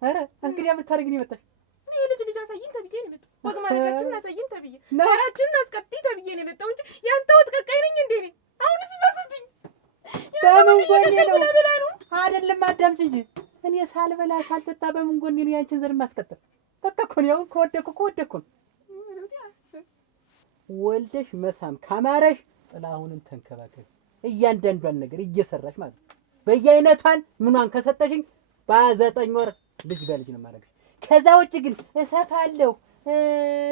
ኧረ እንግዲህ የምታደርጊኝ የመጣሽ እኔ ልጅ አሳይኝ ተብዬ ነው የመጣው። ወግ ማለታችንን አሳይኝ ተብዬ ዘራችንን አስቀጥይ ተብዬ ነው የመጣው እንጂ ያንተ ወጥ ቀቃይ ነኝ እንዴ እኔ? አሁንስ ይበስብኝ። በምን ጎኔ ነው? አይደለም አዳምጪ እንጂ እኔ ሳልበላ ሳልጠጣ በምን ጎኔ ነው ያንቺን ዘር ማስቀጠል? በቃ እኮ ነው ያው ከወደኩ ነው። ወልደሽ መሳም ካማረሽ ጥላሁንን ተንከባከቢ። እያንዳንዷን ነገር እየሰራሽ ማለት ነው። በየአይነቷን ምኗን ከሰጠሽኝ በ9 ወር ልጅ በልጅ ነው የማደርግሽ። ከዛ ውጭ ግን እሰፋለሁ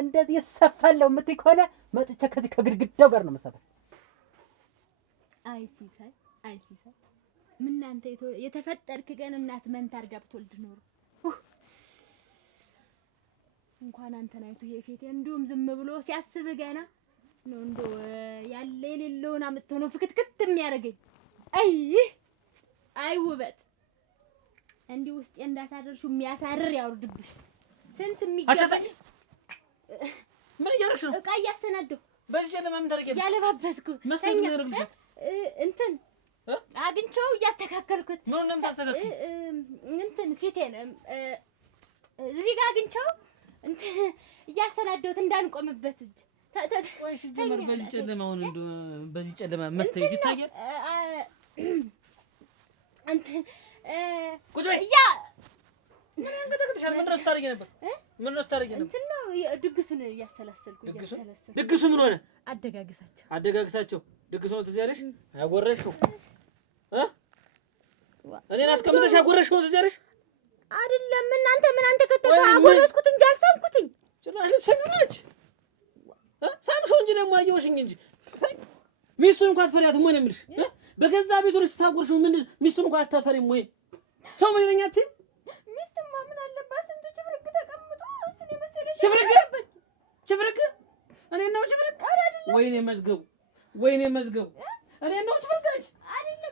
እንደዚህ እሰፋለሁ የምትይ ከሆነ መጥቼ ከዚህ ከግድግዳው ጋር ነው መሰፋት። አይ ሲሳይ ምን አንተ የተፈጠርክ ቀን እናት መንታ አድርጋ ብትወልድ ኖሮ እንኳን አንተን አይቶ ይሄ ፊቴ እንዲሁም ዝም ብሎ ሲያስብ ገና ነው እንደው ያለ የሌለውን አምጥቶ ነው ፍክትክት የሚያደርገኝ። አይ ውበት እንዲህ ውስጤ እንዳሳደርሹ የሚያሳርር ያውርድብሽ። ስንት የሚገባ ምን እያደረግሽ ነው? ዕቃ እያስተናደው በዚህ ጨለማ ምን ታደርጊያለሽ? ያለባበስኩ መስጠት ምን ያደርግልሻል? እንትን አግኝቼው እያስተካከልኩት። ምን ነው የምታስተካክል? እንትን ፊቴን እዚህ ጋር አግኝቼው እንትን እያስተናደውት እንዳንቆምበት እንጂ ወይ ሲጀመር በዚህ ጨለማ አሁን እንደው በዚህ ጨለማ መስታየት ይታያል? እንትን ቁጭ በይ። ያ ምን አንገተከተሻል? ምን ነው ስታደርጊ ነበር? ምን ነው ስታደርጊ ነበር? እንትን ነው ድግሱን እያሰላሰልኩ ድግሱ ምን ሆነ? አደጋግሳቸው ድግሱ ነው ትዝ ያለሽ? ያጎረሽው እኔን አስቀምጠሽ ያጎረሽው ትዝ ያለሽ? አይደለም እናንተ ምን አንተ ከተካ አጎረስኩት እንጂ አልሳምኩትኝ። ጭራሽ ሰምነች ሳምሾ እንጂ ደግሞ አየሁሽኝ እንጂ ሚስቱን እንኳን አትፈሪያትም ወይ ነው የምልሽ? በገዛ ቤቱ ልጅ ስታጎርሽው ምን ሚስቱን እንኳን አታፈሪም ወይ? ሰው ምን ይለኛል አትይም? ሚስቱማ ምን አለባት ስንቱ ችፍርግ ተቀምጦ እሱን የመሰለሽ ችፍርግ እኔ ነው ችፍርግ? ወይኔ መዝገቡ እኔ ነው ችፍርግ አንቺ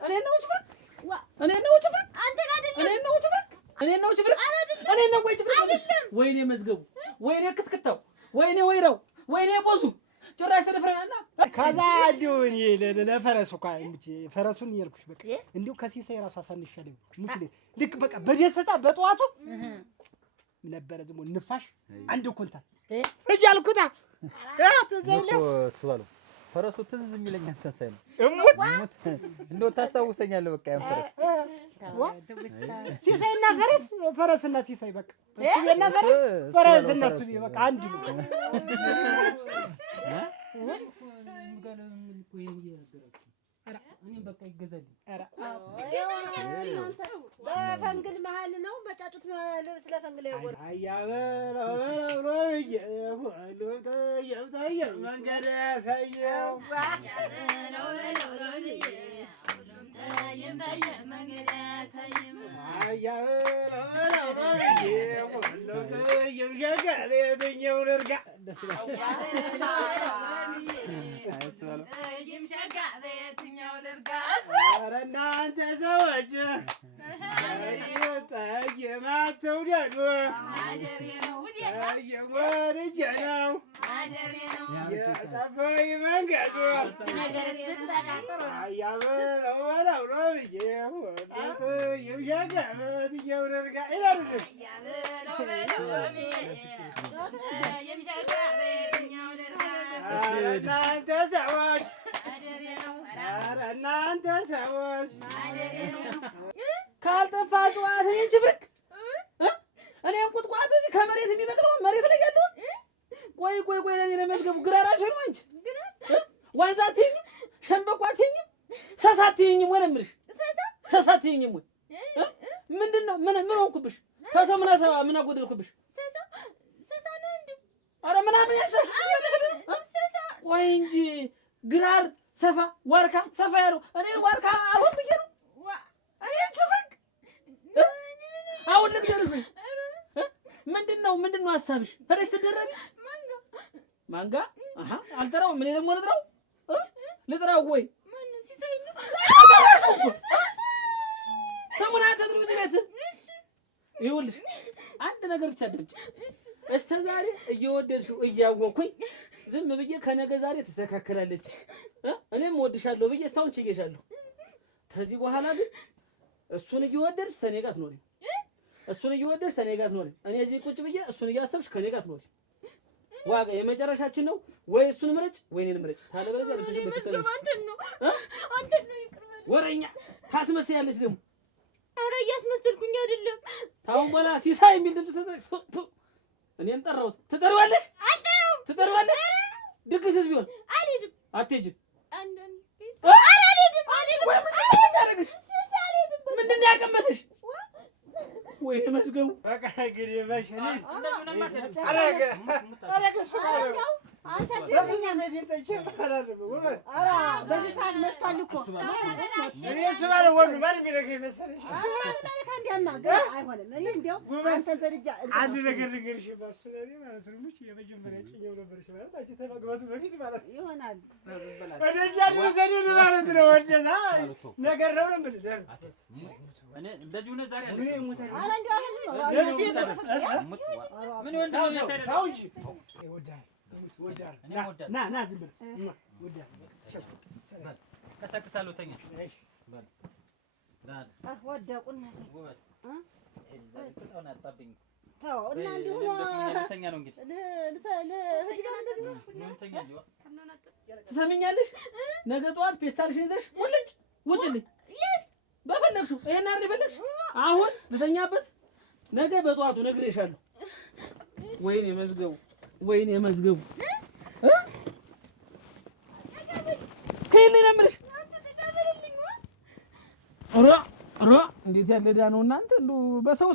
እኔ ነው ችፍርግ እኔ ነው ችፍርግ ወይኔ መዝገቡ ወይኔ ክትክታው ወይኔ ወይራው ወይኔ ቦዙ ጭራሽ ተደፍረናልና ከዛ እንዲሁ እኔ ለፈረሱ እኮ እንጂ ፈረሱን እያልኩሽ በቃ እንዲሁ ከሲሳይ ራሱ አሳንሻለሁ። ሙትሌ ልክ በቃ በደስታ በጠዋቱ ነበረ ዝም ንፋሽ አንድ ኩንታል እያልኩታ ተዘለ ስባሉ ፈረሱ ትዝ የሚለኝ አንተሳይ ነው። እሙት እንደው ታስታውሰኛለህ። በቃ ያን ፈረስ ሲሳይና ፈረስ ፈረስና ሲሳይ በቃ እሱና ፈረስና እሱ በቃ አንድ ነው። እኔም በቃ ይገዛልኝ። በፈንግል መሀል ነው በጫጩት ስለ ፈንግል ይወር መንገድ ያሳየው እናንተ ሰዎች የማትውደዱ የወርጄ ነው የጠፋኝ መንገዱ ያበለው ብዬ የምሸገበት እየውደርጋ ይላል። እናንተ ሰዎች እናንተ ሰዎች ካልጠፋ እጽዋት እኔን ችፍርቅ እኔን ቁጥቋጦ እዚህ ከመሬት የሚበቅለውን መሬት ላይ ያለውን ቆይ ለእኔ ለመዝገቡ ግራራቸው ነው። አንቺ ዋንዛ አትይኝም፣ ሸንበቆ አትይኝም፣ ሰሳ አትይኝም ወይ ነው የምልሽ? ሰሳ አትይኝም ወይ? ምንድን ነው? ምን ሆንኩብሽ? ተሰው ምን አጎደልኩብሽ? ሰሳ ነው እንዴ? ኧረ ምናምን ያሰሽ ቆይ እንጂ ግራር ሰፋ ዋርካ ሰፋ ያለው እኔን ዋርካ አሁን ብዬ ነው እኔን ችፍርቅ አሁን ልግደልሽ ወይ? ምንድን ነው ሀሳብሽ? ሄደሽ ትደረቢ ማንጋ አልጠራውም። ምን ደግሞ ልጥራው ወይ ሰሙና ተድሩ ዝለት ይኸውልሽ አንድ ነገር ብቻ አድርጊ። እስከ ዛሬ እየወደድሽው እያወኩኝ ዝም ብዬ ከነገ ዛሬ ተስተካከላለች እኔም እወድሻለሁ ብዬ እስካሁን ችዬሻለሁ። ከዚህ በኋላ ግን እሱን እየወደድሽ ከኔ ጋር ትኖሪ፣ እሱን እየወደድሽ ከኔ ጋር ትኖሪ። እኔ እዚህ ቁጭ ብዬ እሱን እያሰብሽ ከኔ ጋር ትኖሪ። ዋጋ የመጨረሻችን ነው። ወይ እሱን ምረጭ ወይ እኔን ምረጭ። ታለበለዚያ ልጅሽ በከሰለሽ አንተ ነው ይቅርበል። ወሬኛ ታስመስያለሽ ደግሞ። ኧረ እያስመሰልኩኝ አይደለም። ታውን በላ ሲሳይ የሚል ድምፅ ተጠቅሶ እኔን ጠራሁት። ትጠሪዋለሽ? አልጠራውም። ትጠሪዋለሽ? ድግስስ ቢሆን አልሄድም። አትሄጂም? አልሄድም። ምንድን ነው ያቀመስሽ? ወይ መዝገቡ በቃ እንግዲህ መሸነሽ በዚህ ሰዓት መሽቷል እኮ እኔ እሱ ማለት ወንዱ ማን የሚነግረኝ መሰለሽ? አይሆንም። እኔ እንዲያው አንተ ዘርጃ አንድ ነገር ልንገርሽ ማስፈራሪ ማለት ነው። ምንጭ የመጀመሪያ ጭኛው ነበርሽ ማለት አንቺ ተመግባቱ በፊት ማለት ነው ይሆናል። ወደኛ ወሰኔ ማለት ነው። ወደዛ ነገር ነው የምልህ እኔ እንደዚህ ሆነ ዛሬ ምን ይሞታል? አረ እንዲያው ምን ወንድ ነው ታው እንጂ ይወዳል ይወዳል ና ዝም ብለህ ይወዳል ከሰክሳለሁ ተኛ እሺ በል ወደቁና ዛሬ አጣብኝ ተው እና እንዲሁ ተኛ ነው እንግዲህ ትሰሚኛለሽ? ነገ ጠዋት ፌስታልሽን ይዘሽ ውጭልኝ በፈለግሽው ይሄን አይደል የፈለግሽ? አሁን ልተኛበት ነገ በጠዋቱ ነግሬሻለሁ። ወይኔ መዝገቡ ሄሌ ነው የምልሽ። ኧረ እንዴት ያለ ዕዳ ነው እናንተ እንደው በሰው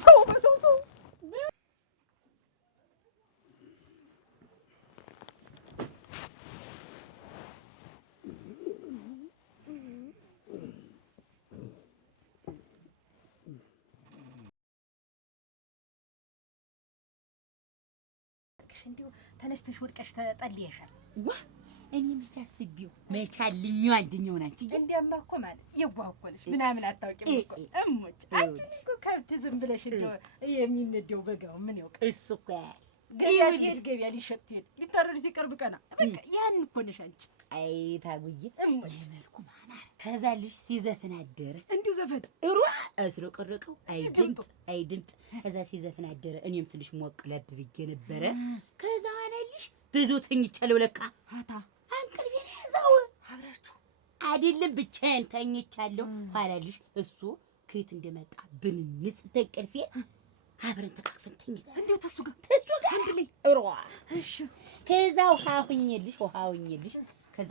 እንዲሁ ተነስተሽ ወድቀሽ ተጠልየሻል። እኔ መቻልሚው አንደኛው ናት። እንዲያማ እኮ ማለት የጓጓለሽ ምናምን አታውቂም እኮ እሞች። አንቺ እኮ ከብት ዝም ብለሽ እንደው የሚነደው በጋው ምን ያውቅ እሱ እኮ ገበያ ሊሸጥ ሲሄድ ሊታረድ ሲቀርብ ቀና በቃ ያን እኮ ነሽ አንቺ። አይ ታጉዬ የመልኩ ማማር ከዛ ልጅ ሲዘፍን አደረ። እንዲሁ ዘፈን አስረቀረቀው አይ ድምፅ ከዛ ሲዘፍን አደረ። እኔም ትንሽ ሞቅ ለብ ብዬ ነበረ። ከዛ አነልሽ ብዙ ተኝቻለሁ ለካ አታ አንቅልቤ ያዛው አይደለም ብቻዬን ተኝቻለሁ። ኋላልሽ እሱ ከየት እንደመጣ ብንንስ ተንቀልፌ አብረን ተቃቅፈን ተኝተን እንደው ተሱ ጋር አንድ ላይ እሯ እሺ ከዛ ውሃ ሁኝልሽ ከዛ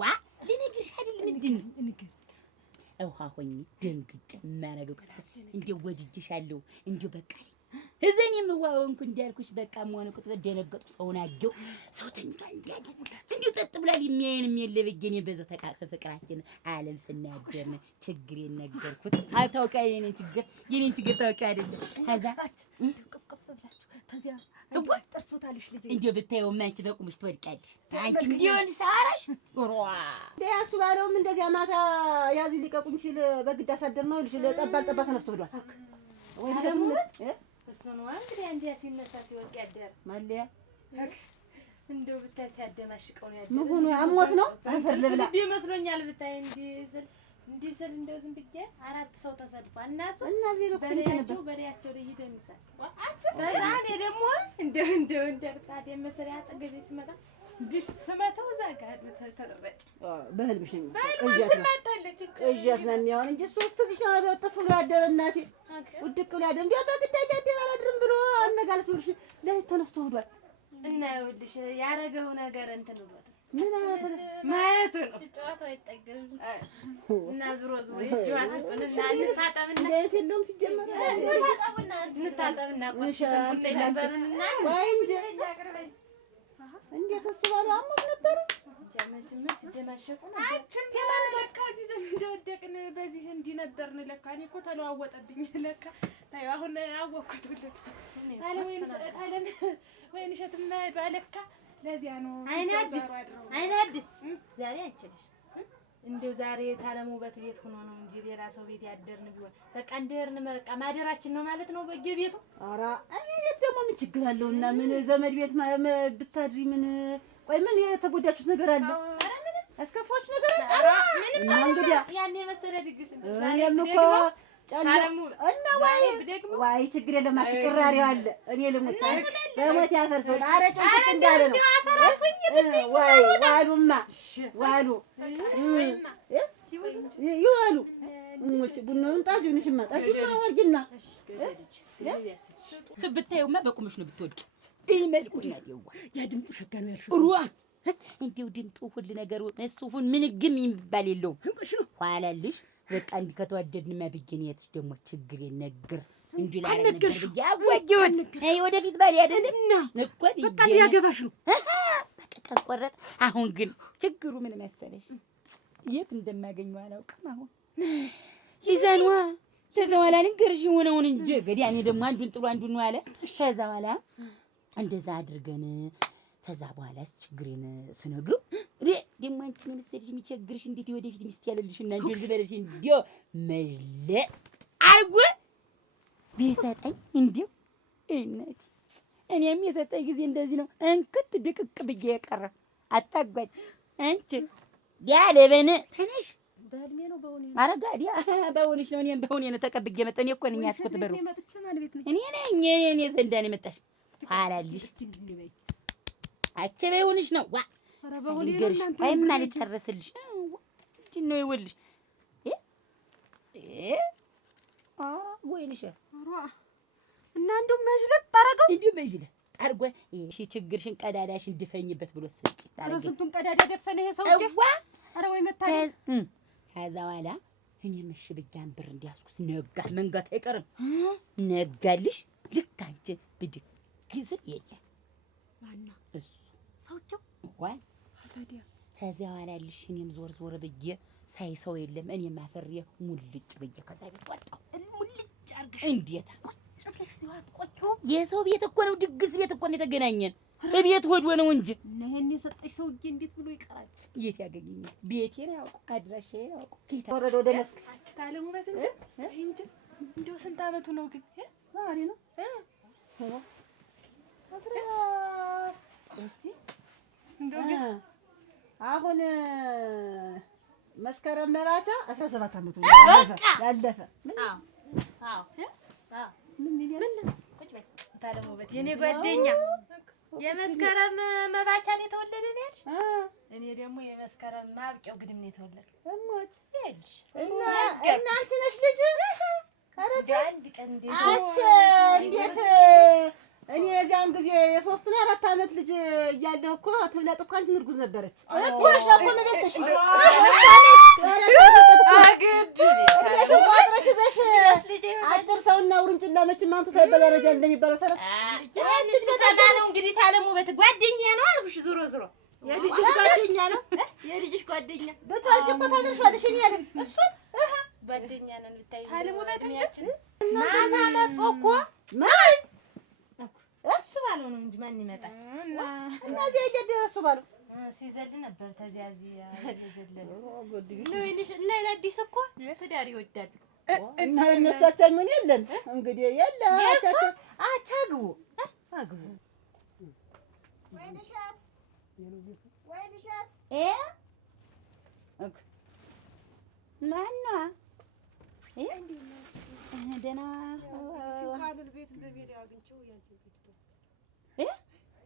ዋ ልነግርሽ አይደለም ምንድን ንገር ውሃ ሁኝ ደንግጥ ማረገው ከታስ እንደው ወድጄሻለሁ እንደው በቃ እዘን የምዋወንኩ እንዳልኩሽ በቃ መሆነ ቁጥ ደነገጡ ሰውን አገው ሰው ተኝቷል እንዲያደርጉላት እንዲሁ ጠጥ ብላል የሚያየንም የለበገኝ በዛው ተቃቅፈ ፍቅራችን ዓለም ስናገርን ችግሬን ነገርኩት። አታውቃ የኔን ችግር ታውቂ አይደለም። ከዛ ቅፍቅፍ ብላችሁ ከዚያ ጥርሶታልሽ ልጅ እንዲሁ ብታየው አንቺ በቁምሽ ትወድቃለሽ። አንቺ እንዲሆን ሳራሽ ሯ ያሱ ባለውም እንደዚያ ማታ ያዙ ሊቀቁኝ ሲል በግድ አሳደር ነው ልጅ ጠባል ጠባ ተነስቶ ብሏል። ወይ ደግሞ እሱ ነው እንግዲህ አንዲያ ሲነሳ ሲወቅ ያደረ ማለያ እንደው ብታይ ሲያደማሽቀው ነው ያደረ። ምን ሆኖ አሞት ነው አፈር ልብላ ይመስሎኛል። ብታይ እንዲህ ስል እንደው ዝም ብዬ 4 ሰው ተሰድፏል እና እሱ እነዚህ ነው በላያቸው ላይ ይደንሳል። በዛ እኔ ደግሞ እንደው ታዲያ መሰሪያ አጠገቤ ሲመጣ እንዲህ ስመታው እዛ ጋር ተረጨ። በህልምሽ ነው ቅዠት ነው የሚሆን እንጂ እሱ እስኪ ነው ተጥፍሎ ያደረ እናቴ ውድቅ ብሎ ያደረ እንዲያ በግዳይ ያደረ አላድርም ብሎ አነጋልኩልሽ ለይ ተነስቶ ሄዷል። እና ይኸውልሽ ያረገው ነገር እንትን ብሎት ምን ማየቱ ነው ጨዋታው አይጠገብም እና ዞሮ ይጇስጥና እንታጠብና እንደውም ሲጀመር እንታጠብና ቆሽተን ነበርና ወይ እንጂ እንዴት ተስባለው አሞት ነበር ጀመጅም ሲደማሸቁ ነበር። አንቺም የማን ለካ እዚህ ዘንድ እንደወደቅን በዚህ እንዲህ ነበርን። ለካ እኔ እኮ ተለዋወጠብኝ። ለካ ታዩ አሁን አወቅኩት። ወይን እሸትም ባለካ ለዚያ ነው አይነ አዲስ ዛሬ አንቺ ነሽ። እንደው ዛሬ ታለሙበት ቤት ሆኖ ነው እንጂ ሌላ ሰው ቤት ያደርን ቢሆን በቃ እንደርን በቃ ማደራችን ነው ማለት ነው በየቤቱ። ኧረ እኔ ቤት ደግሞ ምን ችግር አለውና ምን ዘመድ ቤት ብታድሪ ምን ቆይ ምን የተጎዳችሁት ነገር አለ? ኧረ ምንም ያስከፋችሁ ነገር አለ? ኧረ ምንም እንግዲህ ያኔ መሰለ ድግስ ነው እኔም እኮ ጫለሙ እና ወይ ችግር የለም አትቀራሪው አለ እኔ ልሙት በሞት ያፈርሰው ኧረ ጮክ እንዳለ ነው ወይ ዋሉማ ዋሉ ይዋሉ ሞች ቡናውን ጣጁንሽማ ጣጁና ወርግና ስብታዩማ በቁምሽ ነው ብትወድቂ ይመልኩኛት ይዋ ያ ድምጡ ሸጋ ነው ያልሽው ሩዋ እንዴው ድምጡ ሁሉ ነገሩ እሱ ሁን ምን ግም ይባል የለውም እንቅሽ ነው ኋላልሽ በቃ እንዲህ ከተዋደድንማ ብዬሽ ደግሞ ችግር የነግር እንጂ ነገር ያጓጊውን አይ ወደፊት ባል ያደልና እኮ በቃ ሊያገባሽ ነው በቃ ቆረጥ። አሁን ግን ችግሩ ምን መሰለሽ የት እንደማገኘው አላውቅም። አሁን ይዘንዋ ተዘዋላ ልንገርሽ የሆነውን እንጂ እንግዲህ እኔ ደግሞ አንዱን ጥሩ አንዱን ነው አለ። ከዛ በኋላ እንደዛ አድርገን ከዛ በኋላ ችግሬን ስነግረው ደግሞ አንቺን መሰለሽ የሚቸግርሽ እንዴት ወደፊት ሚስት ያለልሽና እንደዚህ በለሽ እንዲው መለጥ አርጎ ቢሰጠኝ እንዲው እናቴ እኔም የሰጠኝ ጊዜ እንደዚህ ነው እንክት ድቅቅ ብዬ የቀረ አታጓጅ አንቺ ያለበነ ተነሽ በህልሜ ነው በእውኔ ነው አረጋዲያ በእውነሽ ነው እኔም በእውኔ ነው ተቀብዬ መጣሁ። እኔ እኮ ነኝ ያስኩት በሩ እኔ ዘንዳ ነው የመጣሽ አላልሽ አቼ በእውነሽ ነው ዋ ኧረ በእውኔ ነው አይማ ልጨርስልሽ እንዴ ነው ይወልሽ ወይንሽ ኧረ እና እንደው መጅለት ታረገው እንዴ መጅለት አርጎ እሺ ችግርሽን ቀዳዳሽን ድፈኝበት ብሎ ስጥ ታረገ ኧረ ስንቱን ቀዳዳ ደፈነ ይሄ ሰውዬ ኧረ ወይ መታደል ከዛ በኋላ እኔም እሺ ብያን ብር እንዲያስኩስ ነጋ መንጋት አይቀርም ነጋልሽ ልክ አንቺ ብድግ ግዝር የለም ማነው እሱ ሰውዬው ወይ አሳዲያ ከዛ በኋላ ልሽ እኔም ዞር ዞር ብዬ ሳይ ሰው የለም እኔም አፈርዬ ሙልጭ ብዬ ከዛ ቤት ወጣሁ። ሙልጭ አርገሽ እንዴት ጭራሽ ሲዋት ቆየው የሰው ቤት እኮ ነው ድግስ ቤት እኮ ነው የተገናኘን በቤት ወዶ ነው እንጂ ነህን የሰጠሽ ሰውዬ እንዴት ብሎ ይቀራል? የት ያገኘኛል? ቤቴን ያውቁ አድራሻዬን ያውቁ ጌታ ወረደ ወደ መስክ ታለሙ በት እንጂ እንደው ስንት አመቱ ነው ግን ዛሬ ነው እስቲ እንደው ግን አሁን መስከረም መባቻ 17 አመቱ ያለፈ ምን ምን ቁጭ በይ ታለሙ በት የኔ ጓደኛ የመስከረም መባቻ ነው የተወለደ ነው ያልሽ? እኔ ደግሞ የመስከረም ማብቂያው ግድም ነው የተወለደ። እሞች ይኸውልሽ እና አንቺ ነሽ ልጅ? አንድ ቀን እንዴት እኔ የዚያን ጊዜ የሶስት ነው 4 ዓመት ልጅ እያለሁ እኮ ትብለጥ እኮ አንቺ እርጉዝ ነበረች። ትንሽ ነው እኮ መበተሽ እንዴ አጭር ሰውና ውርንጭላ መቼም አንቱ ሳይበላ ረጃ እንደሚባለው ተረት ሰማ ነው እንግዲህ ታለሙ በት ጓደኛ ነው አልኩሽ። ዞሮ ዞሮ የልጅሽ ጓደኛ ነው የልጅሽ ጓደኛ በታጅ እኮ ታደርሻለሽ። እኔ ያለ እሱ ጓደኛ ነን ብታይ ታለሙ በት እንጂ ማታ መጥቶ እኮ ማን እሱ ባለው ነው እንጂ ማን ይመጣል? እና እዚያ እየደረሱ እሱ ባለው ሲዘል ነበር። ተዚያ እዚያ እየዘለለ ነው ይልሽ እና አዲስ እኮ ትዳር ይወዳል እና እነሳቸው ምን የለን እንግዲህ የለ አቻግቡ አግቡ ወይንሻት ማና ደህና ቤት በሜዳ አግኝቼው ያንቺ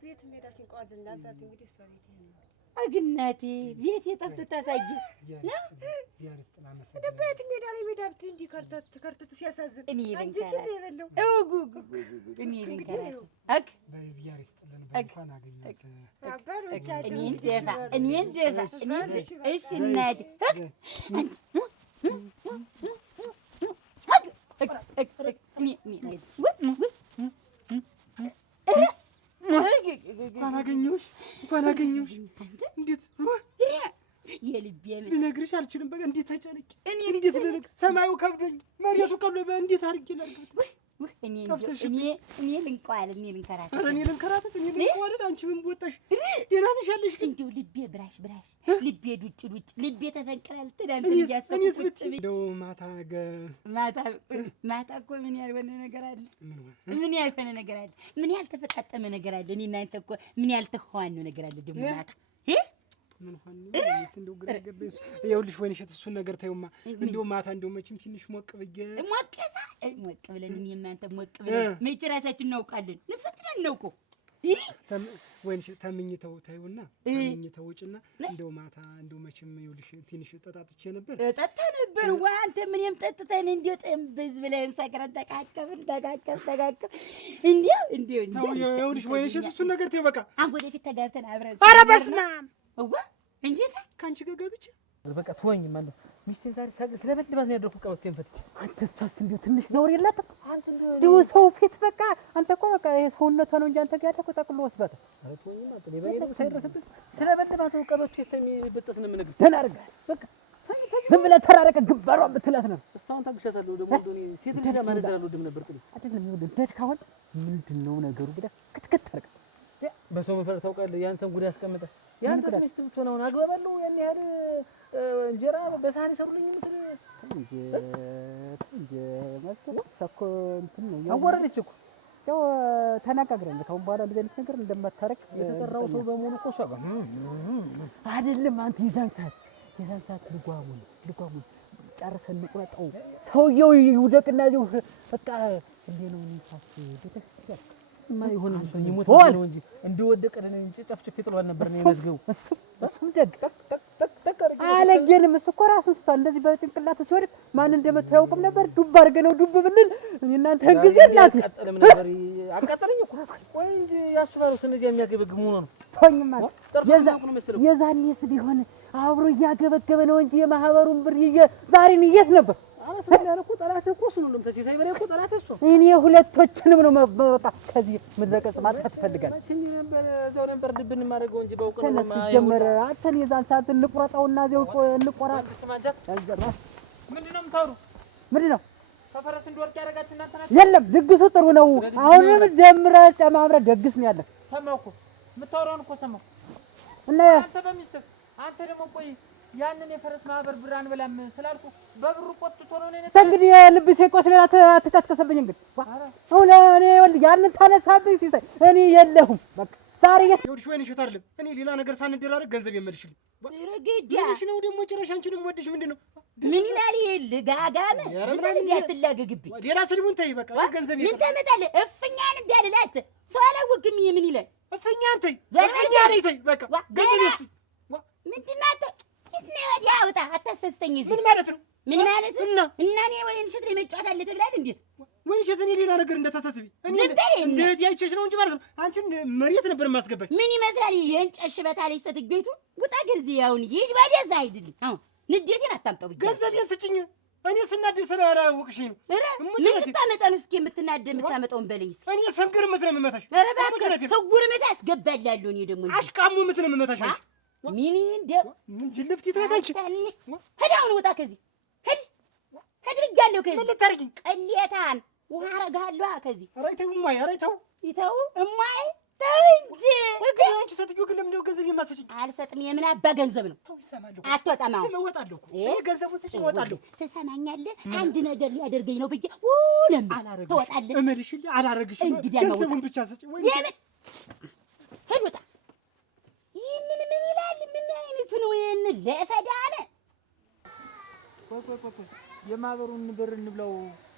ቤት ሜዳ ሲንቋደል ነበር። እንግዲህ እሷ ቤት ይሄን አግናቴ ቤት የጠፍት ታሳይ ደበት ሜዳ ላይ ሜዳ ብት እንጂ ከርተት ሲያሳዝን እኔ ልንከራ የበለው እኔ ልንከራ አክ በዚያር ይስጥልን በእንኳን አገኘት አባሮቻ እኔ እንደዛ እሺ እናቴ እንኳን አገኘሁሽ። እንዴት የልቤን ልነግርሽ አልችልም። በቃ እንዴት ተጨነቂ እንዴት ልነግርሽ ሰማዩ ከብዶኝ መሬቱ ቀሎ እንዴት አድርጌ ላድርግት? እኔ ልንቀዋል እኔ ልንከራት ኧረ እኔ ልንከራተት እኔ ልንቀዋል። አንቺ ምን ወጣሽ? ደህና ነሽ ያለሽ ግን እንደው ልቤ ብራሽ ልቤ ዱጭ ልቤ ተፈንቀላል። ትዳንት እኔስ እንደው ማታ እኮ ምን ያልሆነ ነገር አለ? ምን ያልሆነ ነገር አለ? ምን ያልተፈጣጠመ ነገር አለ? እኔ እናንተ እኮ ምን ያልተኸዋን ነገር አለ ደግሞ ማታ ምን ሆነ እንደው ግራ ገባኝ። ይኸውልሽ ወይንሸት እሱን ነገር ታዩማ እንደው ማታ እንደው መቼም ትንሽ ሞቅ ብለን እኔም አንተ ሞቅ ብለን መቼ ራሳችን እናውቃለን? ነፍሳችን አናውቀው። ወይንሸት ተምኝተው ታዩና ተምኝተው ውጭና እንደው ማታ እንደው መቼም ይኸውልሽ ትንሽ ጠጣጥቼ ነበር ወይ አንተ ምንም ጠጥተን እንደው ጥምብዝ ብለን ሰክረን ተቃቀብን እንደው ይኸውልሽ ወይንሸት እሱን ነገር ታዩ በቃ አንጎ ወደፊት ተጋብተን አብረን ኧረ በስመ አብ እንዴት ካንቺ ጋር ገብቼ በቃ ተወኝ ማለት ሚስቴ ጋር ስለበድባት ነው ያደረኩት። ቀውቴን ፈትቼ አንተ እሷስ እንደው ትንሽ ነውር የላትም? አንተ እንደው ሰው ፊት በቃ አንተ እኮ በቃ ሰውነቷ ነው እንጂ አንተ ጋር ያለው ጠቅሎ ወስባታ ተወኝ ማለት ነው። በኔ ሳይደርስብኝ ስለበድባት ነው ቀበቶ እስከሚበጠስ ነው የምነግርህ። ደህና አድርገህ በቃ ዝም ብለህ ተራረቀ ግባሯን ብትላት ነው። እስካሁን ታግሻታለሁ። ደግሞ እንደኔ ሴት ልጅ ማለት አልወድም ነበር ጥሪ አይደለም ይኸውልህ ደድ ካሁን ምንድነው ነገሩ ብለህ ክትክት አድርገህ በሰው መፈር ታውቃለህ። ያንተን ጉድ ያስቀምጠህ ያንተ ሚስት ብትሆነው አግባባለሁ ያን ያህል እንጀራ በሳህን ሰሩልኝ ምትል እንጂ ማለት ሰኮ እንትን ነው አወረደች እኮ ያው ተነጋግረን ከአሁን በኋላ እንደዚህ አይነት ነገር እንደማታረቅ የተጠራው ሰው በሙሉ እኮ እሷ ጋር አይደለም። አንተ የዛን ሰዓት ልጓሙን ጨርሰን እንቁረጠው ሰውየው ይውደቅና እዚሁ በቃ እንዴ ነው ንፋስ ቤተክርስቲያን የማይሆን ሰው ይሞት ነው እንጂ እንደወደቀ ነው እንጂ ጨፍጭፍ ይጥሏል ነበር ነው የመዝገቡ። እሱም ደግ አለየንም። እሱ እኮ ራሱን ስቷል። እንደዚህ በጭንቅላቱ ሲወድቅ ማን እንደመታው ያውቅም ነበር። ዱብ አድርገህ ነው ዱብ ብንል እናንተ ህግዝ እናት አቃጠለም ነበር አቃጠለኝ እኮ ወይ እንጂ ያስባለው ስለዚህ የሚያገበግም ሆኖ ነው። ተወኝማ የዛኔስ ቢሆን አብሮ እያገበገበ ነው እንጂ የማህበሩን ብር ዛሬን የት ነበር? አላሰለ እኮ ጠላት እኮ እሱ ነው ተሲሳይ በሬ እኮ ጠላት እሱ እኔ ሁለቶችንም ነው በቃ ከዚህ ምድረቀጽ ማጥፋት ፈልጋለሁ። እሺ ነበር እዛው ነበር ድብን ማድረገው እንጂ በእውቀት ነው ጀመረ። አንተን የዛን ሰዓት እንቆራጣውና እዚያው እንቆራጥ ምንድነው የምታወሩ? ምንድነው ከፈረስ እንድወርቅ ያደረጋችሁ እናንተ ናችሁ? የለም ድግሱ ጥሩ ነው። አሁንም ጀምረህ ጨማምረህ ደግስ ነው ያለ። ሰማሁ እኮ የምታወራውን እኮ ሰማሁ። እና አንተ በሚስትህ አንተ ደግሞ ቆይ ያንን የፈረስ ማህበር ብር አንበላም ስላልኩ በብሩ ቆጥቶ ነው እኔ እንግዲህ ልብሴ ቆስለና አትቀስቀስብኝ። እንግዲህ አሁን እኔ ያንን ታነሳብኝ ሲሳይ እኔ የለሁም በቃ ዛሬ ይኸውልሽ ወይን እሸት አይደለም እኔ ሌላ ነገር ሳንደራረግ ገንዘብ የመልሽልኝ ረገዳ ምንሽ ነው ደግሞ ጭራሽ አንቺንም ወድሽ ምንድን ነው ምን ይላል ልጋጋም ዝም ያትላግግብኝ ሌላ ስድቡን ተይ በቃ ገንዘብ ምን ታመጣለህ እፍኛን እንዳልላት ሰው አላወቅም ምን ይላል እፍኛን ተይ እፍኛ ነኝ ተይ በቃ ገንዘብ እሺ ምንድን ነው አንተ እትኔ ወዲያ አውጣ አታሰስተኝ እዚህ ምን ማለት ነው ምን ማለት ነው እና እኔ ወይን እሸት ላይ መጫወት አለ ተብላል እንዴት ወይን እሸት እኔ ሌላ ነገር እንደታሳስቢ እኔ እንዴት ያይቸሽ ነው እንጂ ማለት ነው አንቺን መሬት ነበር ማስገባሽ ምን ይመስላል የእንጨት ሽበት አለሽ ስትገይቱ ውጣ ገርዚ ያውን ይጅ ወዲያዛ አይደለም አሁን ንዴቴን አታምጣው ብዬ ገንዘቤን ስጭኝ እኔ ስናደድ ስላላወቅሽኝ ነው ምን ታመጣን እስኪ የምታመጣውን በለኝ እስኪ እኔ ሰንገር ምት ነው የምመታሽ ኧረ እባክህ ሰውር ምት አስገባላለሁ እኔ ደግሞ አሽቃሙ ምት ነው የምመታሽ አንቺ ምን እንደ ምን ጅልፍት ይትራታንቺ ሄድ አሁን ውጣ ከዚህ ሄድ ብያለሁ ከዚህ ምን ልታርጊኝ ቀሌታን ውሃ አረጋለሁ ከዚህ ኧረ ተው እማዬ ኧረ ተው ይተው እማዬ ተው እንጂ ግን አንቺ ሴትዮ ግን ለምንድነው ገንዘብ የማሰጪኝ አልሰጥም የምን አባ ገንዘብ ነው ተው ይሰማለሁ አትወጣም አሁን እወጣለሁ እኮ እኔ ገንዘቡን ስጪኝ እወጣለሁ ትሰማኛለህ አንድ ነገር ሊያደርገኝ ነው ብዬ ለምን ትወጣለህ እምልሽልህ አላረግሽም ገንዘቡን ብቻ ስጪኝ ወይ የምን ሄድ ውጣ ይህንን ምን ይላል ምን አይነቱ ነው ይህን ለፈዳነ ቆይ የማህበሩን ብር እንብለው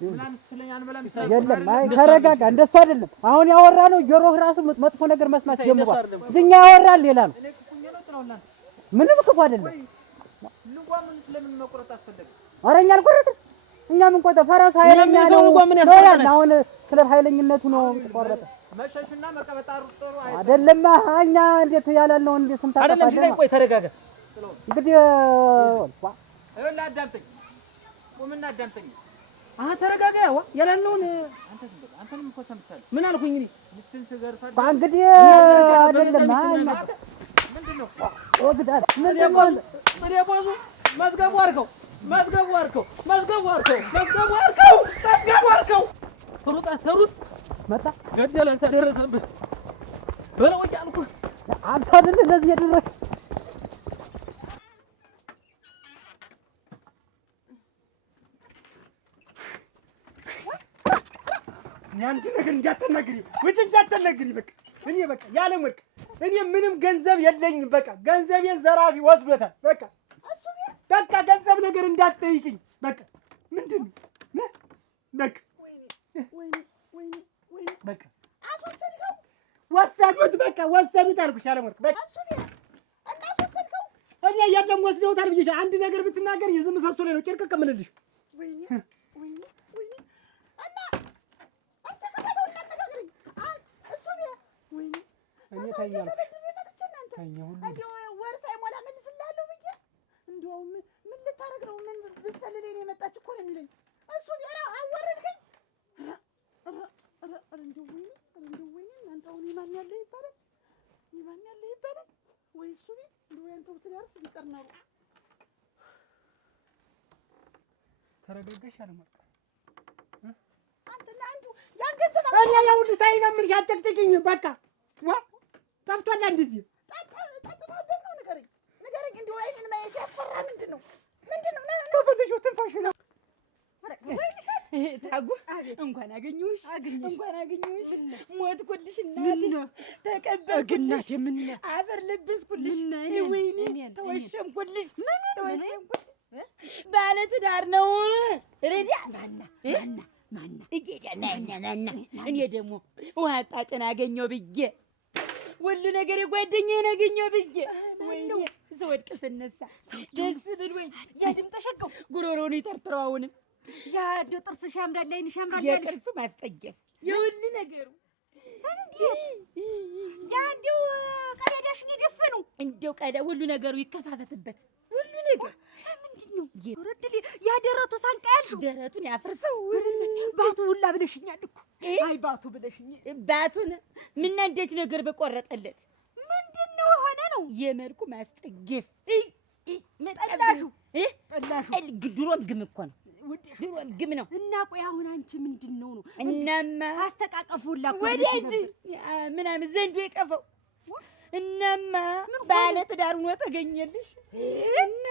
ምናምን ስትለኝ አንበላም የለም አይ ተረጋጋ እንደሱ አይደለም አሁን ያወራነው ጆሮህ ራሱ መጥፎ ነገር መስማት ጀምሯል እኛ ያወራል ሌላ ነው ምንም ክፉ አይደለም ልጓምን ስለምን መቆረጥ አስፈለገ ኧረ እኛ አልቆረጥም እኛ ምን ቆጠ ፈረስ ኃይለኛ ነው አሁን ስለ ኃይለኝነቱ ነው ተቆረጠ መሸሽና መቀበጣሩ ጥሩ አይደለም እኛ እንዴት ያላልነው እንዴት ስንታ አይደለም ዲዛይን ቆይ ተረጋጋ እንግዲህ እላ አዳምጠኝ ቆምና አዳምጠኝ ተረጋጋ ያላልነውን አንተንም እኮ ሰምቻለሁ ምን አልኩኝ እኔ ምስትን ስገርፋ እንግዲህ አይደለም ምንድነው ወግዳት መደቦዙ መዝገቡ አድርገው ሩጥ መጣ ገደለ ተደረሰብህ በለው እያልኩህ አንተ አይደል ለዚህ የደረሰ አንድ ነገር እንዳትነግሪ ውጭ እንዳትነግሪ በቃ እኔ በቃ ያለ ወርቅ እኔ ምንም ገንዘብ የለኝም በቃ ገንዘቤን ዘራፊ ወስዶታል በቃ ገንዘብ ነገር እንዳትጠይቅኝ በቃ ምንድነው በቃ ወይኔ በቃ አስወሰድከው ወሰዱት በቃ ወሰዱት አልኩሽ ያለ ወርቅ በቃ እኔ የለም ወስደውታል ብዬሽ አንድ ነገር ብትናገር የዝም ሰሶ ላይ ነው ጭርቅቅ እምልልሽ ወይኔ እኔ ታኛለሁ ታኛ ሁሉ እንደው ወር ሳይሞላ መልስልሃለሁ ብዬ እንደው ምን ልታረግ ነው ምን ብትሰልለኝ ነው የመጣች እኮ ነው የሚለኝ እሱ ቢራ አወረድከኝ እንደው ወይኔ እናንተ አሁን የማን ያለ ይባላል ወይ እሱ እንደው ያንተ ብትደርስ ቢቀር ነው ተረጋጋሽ አለ ማለት አንተና አንዱ ያን ገንዘብ እኔ ያው ልታይ ነው ምን ያጨቅጭቅኝ በቃ ጠፍቷል እንደዚህ ጠጥታበት ነው ንገረኝ እንደው አይንን ማየት ያስፈራ ምንድነው ተፈልሹ ትንፋሽ ነው ታጉ እንኳን አገኘሁሽ ሞትኩልሽ እናቴ ተቀበልኩልሽ አፈር ለበስኩልሽ ወይኔ ተወሸምኩልሽ ባለ ትዳር ነው ረዲያ ማና እኔ ደግሞ ውሃ አጣጭን አገኘሁ ብዬ ሁሉ ነገር የጓደኛዬን አገኘሁ ብዬ ወይኔ ስወድቅ ስነሳ ደስ ብሎኝ ያድም ተሸከው ጉሮሮውን ይተርትረው አሁንም ያ እንደው ጥርስሽ ያምራል ዓይንሽ ያምራል የጥርሱ ማስጠየፍ የሁሉ ነገሩ ያ እንደው ቀዳዳሽን ይደፈኑ እንደው ቀዳ ሁሉ ነገሩ ይከፋፈትበት ሁሉ ነገር ምንድነው ይወርድሊ ያ ደረቱ ሳንቃ ያልሽው ደረቱን ያፍርሰው ባቱ ሁላ ብለሽኛል እኮ አይ ባቱ ብለሽኝ ባቱን ምን እንዴት ነገር በቆረጠለት ምንድነው ሆነ ነው የመርኩ ማስጠየፍ መጣላሹ ድሮም ግም እኮ ነው ድሮም ግም ነው እና ቆይ አሁን አንቺ ምንድነው ነው እናማ አስተቃቀፉላ እኮ ወዲህ ምናምን ዘንዶ የቀፈው እናማ ባለ ትዳር ሆኖ ተገኘልሽ እና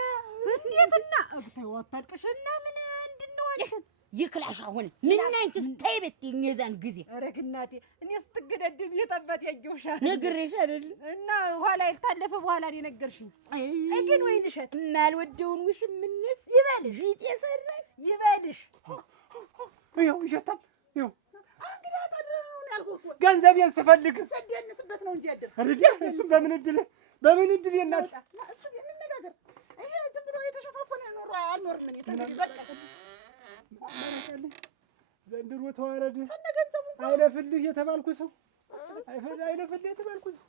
እንዴትና አብታይ ወጣልሽና ምን እንድነው አንቺ ይክላሽ አሁን ምን አንቺስ ተይ ብትይኝ የዛን ጊዜ ኧረ እናቴ እኔ ስትገደድም የጠባት ያየውሻል ነግሬሽ አይደል እና ኋላ ይታለፈ በኋላ ነው ነገርሽኝ ግን ወይንሸት ማልወደውን ውሽምነት ይበልሽ ይጤሰራል ይበልሽ ይኸው ይሸታል ይኸው ገንዘቤን ስፈልግ ሰደንስበት ነው እንጂ ያደረ አረዲ እሱ በምን እድል የናት እሱ እንነጋገር ይሄ ዝም ብሎ የተሸፋፈነ ኑሮ አልኖርም እኔ ተበቃ ዘንድሮ ተዋረድ አይለፍልህ የተባልኩ ሰው አይለፍልህ የተባልኩ ሰው